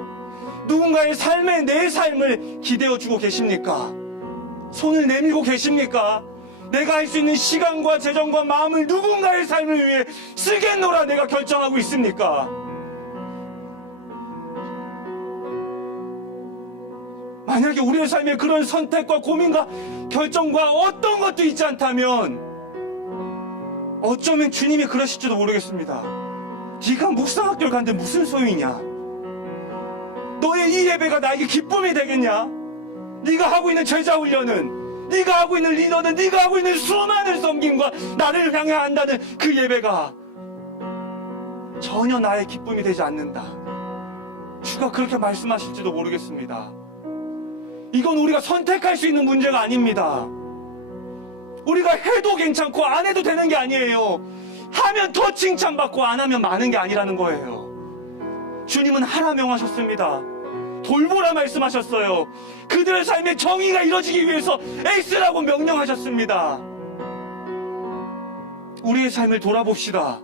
누군가의 삶에 내 삶을 기대어주고 계십니까? 손을 내밀고 계십니까? 내가 할 수 있는 시간과 재정과 마음을 누군가의 삶을 위해 쓰겠노라 내가 결정하고 있습니까? 만약에 우리의 삶에 그런 선택과 고민과 결정과 어떤 것도 있지 않다면 어쩌면 주님이 그러실지도 모르겠습니다. 네가 묵상학교를 갔는데 무슨 소용이냐? 너의 이 예배가 나에게 기쁨이 되겠냐? 네가 하고 있는 제자 훈련은, 네가 하고 있는 리더는, 네가 하고 있는 수많은 섬김과 나를 향해 한다는 그 예배가 전혀 나의 기쁨이 되지 않는다. 주가 그렇게 말씀하실지도 모르겠습니다. 이건 우리가 선택할 수 있는 문제가 아닙니다. 우리가 해도 괜찮고 안 해도 되는 게 아니에요. 하면 더 칭찬받고 안 하면 많은 게 아니라는 거예요. 주님은 하나 명하셨습니다. 돌보라 말씀하셨어요. 그들의 삶의 정의가 이루어지기 위해서 애쓰라고 명령하셨습니다. 우리의 삶을 돌아봅시다.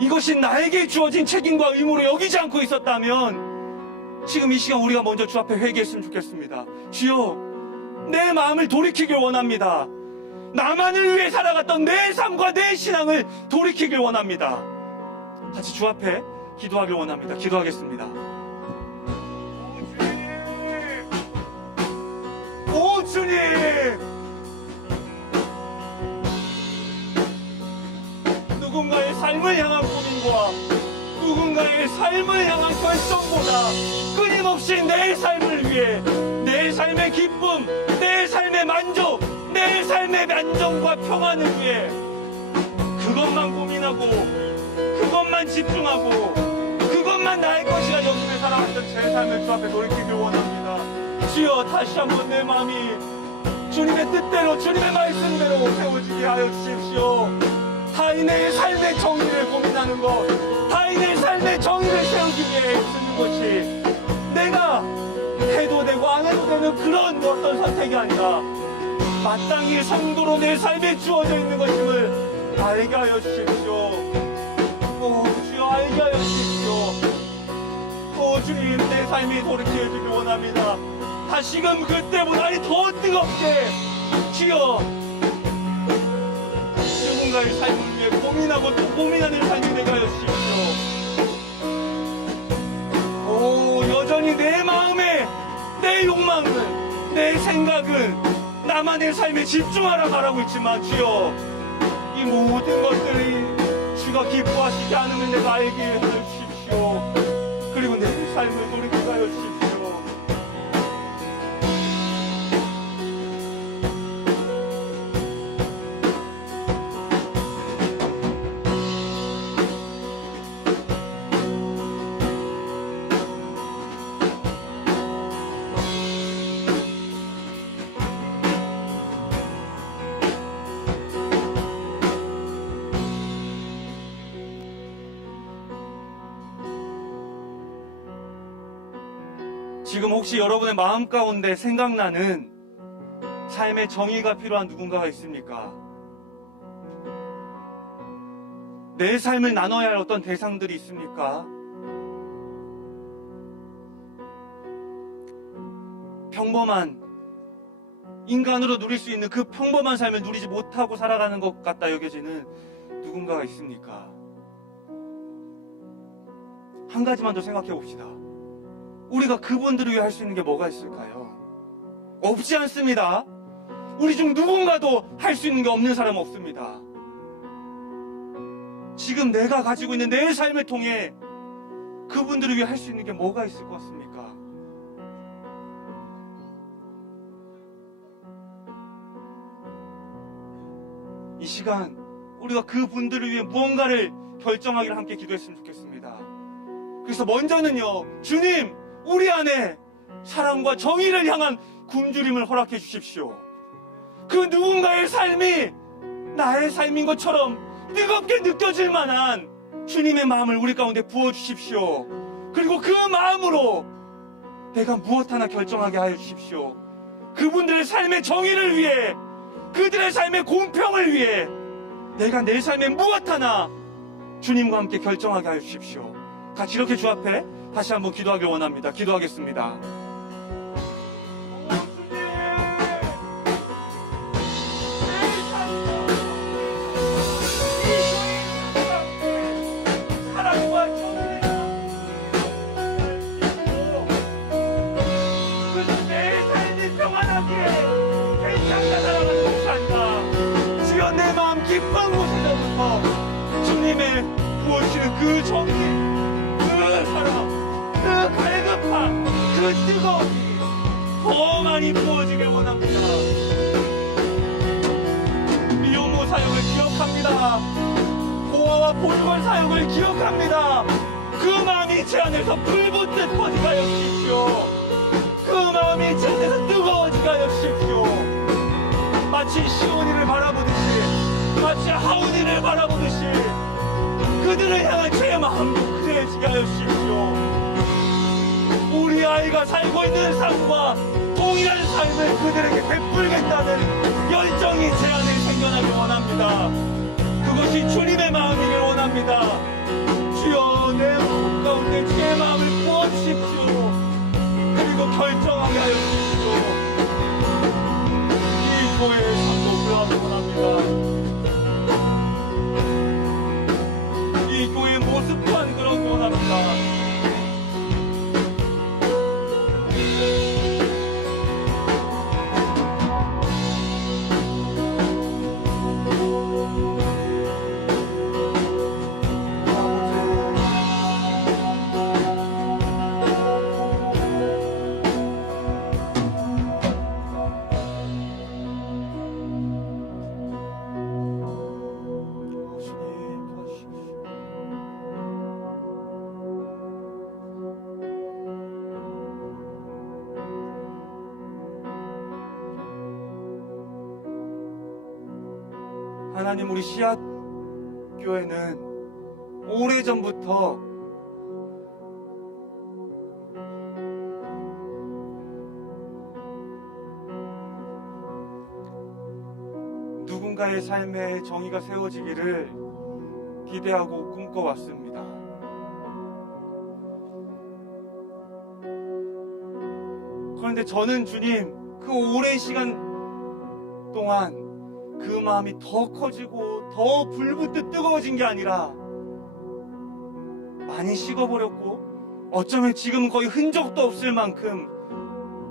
이것이 나에게 주어진 책임과 의무로 여기지 않고 있었다면 지금 이 시간 우리가 먼저 주 앞에 회개했으면 좋겠습니다. 주여, 내 마음을 돌이키길 원합니다. 나만을 위해 살아갔던 내 삶과 내 신앙을 돌이키길 원합니다. 같이 주 앞에 기도하길 원합니다. 기도하겠습니다. 오 주님, 누군가의 삶을 향한 고민과 누군가의 삶을 향한 결정보다 끊임없이 내 삶을 위해, 내 삶의 기쁨, 내 삶의 만족, 내 삶의 만족과 평안을 위해 그것만 고민하고 그것만 집중하고 그것만 나의 것이라 여기며 살아왔던 제 삶을 주 앞에 돌이키길 원합니다. 주여, 다시 한번 내 마음이 주님의 뜻대로 주님의 말씀대로 세워지게 하여 주십시오. 타인의 삶의 정의를 고민하는 것, 타인의 삶의 정의를 세우기 위해 쓰는 것이 내가 해도 되고 안 해도 되는 그런 어떤 선택이 아니라 마땅히 성도로 내 삶에 주어져 있는 것임을 알게 하여 주십시오. 오 주여, 알게 하여 주십시오. 오 주님, 내 삶이 돌이켜지길 원합니다. 다시금 그때보다 더 뜨겁게 주여, 누군가의 삶을 위해 고민하고 또 고민하는 삶이 되게 하여 주십시오. 오, 여전히 내 마음에, 내 욕망은, 내 생각은 나만의 삶에 집중하라 말하고 있지만 주여, 이 모든 것들이 주가 기뻐하시지 않으면 내가 알게 하여 주십시오. 그리고 내 삶을 돌이키게 하여 주십시오. 지금 혹시 여러분의 마음 가운데 생각나는 삶의 정의가 필요한 누군가가 있습니까? 내 삶을 나눠야 할 어떤 대상들이 있습니까? 평범한 인간으로 누릴 수 있는 그 평범한 삶을 누리지 못하고 살아가는 것 같다 여겨지는 누군가가 있습니까? 한 가지만 더 생각해 봅시다. 우리가 그분들을 위해 할 수 있는 게 뭐가 있을까요? 없지 않습니다. 우리 중 누군가도 할 수 있는 게 없는 사람 없습니다. 지금 내가 가지고 있는 내 삶을 통해 그분들을 위해 할 수 있는 게 뭐가 있을 것 같습니까? 이 시간 우리가 그분들을 위해 무언가를 결정하기를 함께 기도했으면 좋겠습니다. 그래서 먼저는요, 주님, 우리 안에 사랑과 정의를 향한 굶주림을 허락해 주십시오. 그 누군가의 삶이 나의 삶인 것처럼 뜨겁게 느껴질 만한 주님의 마음을 우리 가운데 부어주십시오. 그리고 그 마음으로 내가 무엇 하나 결정하게 하여 주십시오. 그분들의 삶의 정의를 위해, 그들의 삶의 공평을 위해 내가 내 삶의 무엇 하나 주님과 함께 결정하게 하여 주십시오. 같이 이렇게 주 앞에 다시 한번 기도하길 원합니다. 기도하겠습니다. 내 마음 깊은 곳에서부터 주님의 부어주시는 그 정의, 그 사랑, 그 갈급함, 그 뜨거움이 더 많이 부어지길 원합니다. 미혼모 사역을 기억합니다. 고아와 삶과 보육원 사역을 기억합니다. 그 마음이 제 안에서 불붙듯 터지게 하여 주십시오. 그 마음이 제 안에서 뜨거워지게 하여 주십시오. 마치 시온이를 바라보듯이, 마치 하온이를 바라보듯이 그들을 향한 제 마음도 그래지게 하여 주십시오. 우리 아이가 살고 있는 삶과 동일한 삶을 그들에게 베풀겠다는 열정이 제 안에 생겨나길 원합니다. 그것이 주님의 마음이길 원합니다. 주여, 내 마음 가운데 주의 마음을 부어주십시오. 그리고 결정하게 하여 주십시오. 이 교회의 삶도 그러하길 원합니다. 이 교회의 모습 또한 그러기 원합니다. 하나님, 우리 씨앗교회는 오래전부터 누군가의 삶에 정의가 세워지기를 기대하고 꿈꿔왔습니다. 그런데 저는 주님, 그 오랜 시간 동안 그 마음이 더 커지고 더 불붙듯 뜨거워진 게 아니라 많이 식어버렸고 어쩌면 지금은 거의 흔적도 없을 만큼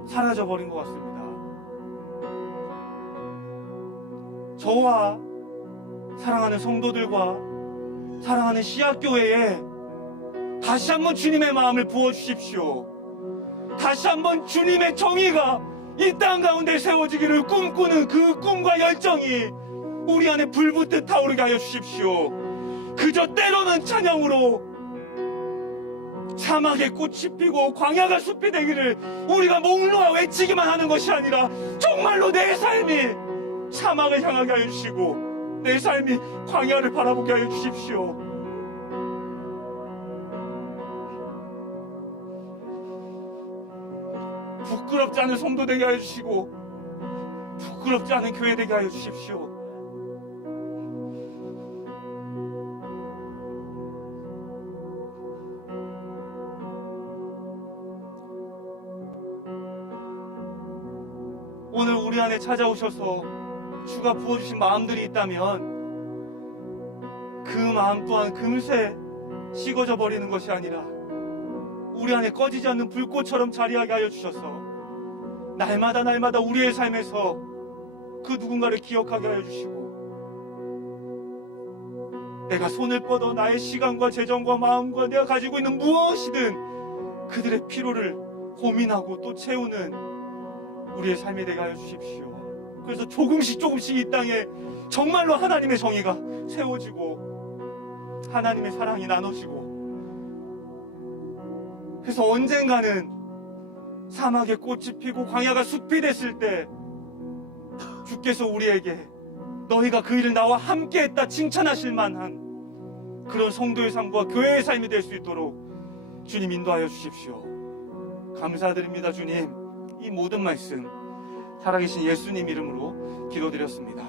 사라져버린 것 같습니다. 저와 사랑하는 성도들과 사랑하는 씨앗교회에 다시 한번 주님의 마음을 부어주십시오. 다시 한번 주님의 정의가 이 땅 가운데 세워지기를 꿈꾸는 그 꿈과 열정이 우리 안에 불붙듯 타오르게 하여 주십시오. 그저 때로는 찬양으로 사막에 꽃이 피고 광야가 숲이 되기를 우리가 목놓아 외치기만 하는 것이 아니라 정말로 내 삶이 사막을 향하게 하여 주시고 내 삶이 광야를 바라보게 하여 주십시오. 부끄럽지 않은 성도 되게 하여 주시고 부끄럽지 않은 교회 되게 하여 주십시오. 오늘 우리 안에 찾아오셔서 주가 부어주신 마음들이 있다면 그 마음 또한 금세 식어져 버리는 것이 아니라 우리 안에 꺼지지 않는 불꽃처럼 자리하게 하여 주셔서 날마다 우리의 삶에서 그 누군가를 기억하게 하여 주시고 내가 손을 뻗어 나의 시간과 재정과 마음과 내가 가지고 있는 무엇이든 그들의 피로를 고민하고 또 채우는 우리의 삶이 되게 하여 주십시오. 그래서 조금씩 이 땅에 정말로 하나님의 정의가 세워지고 하나님의 사랑이 나눠지고 그래서 언젠가는 사막에 꽃이 피고 광야가 숲이 됐을 때 주께서 우리에게 너희가 그 일을 나와 함께 했다 칭찬하실 만한 그런 성도의 삶과 교회의 삶이 될 수 있도록 주님 인도하여 주십시오. 감사드립니다. 주님, 이 모든 말씀 살아계신 예수님 이름으로 기도드렸습니다.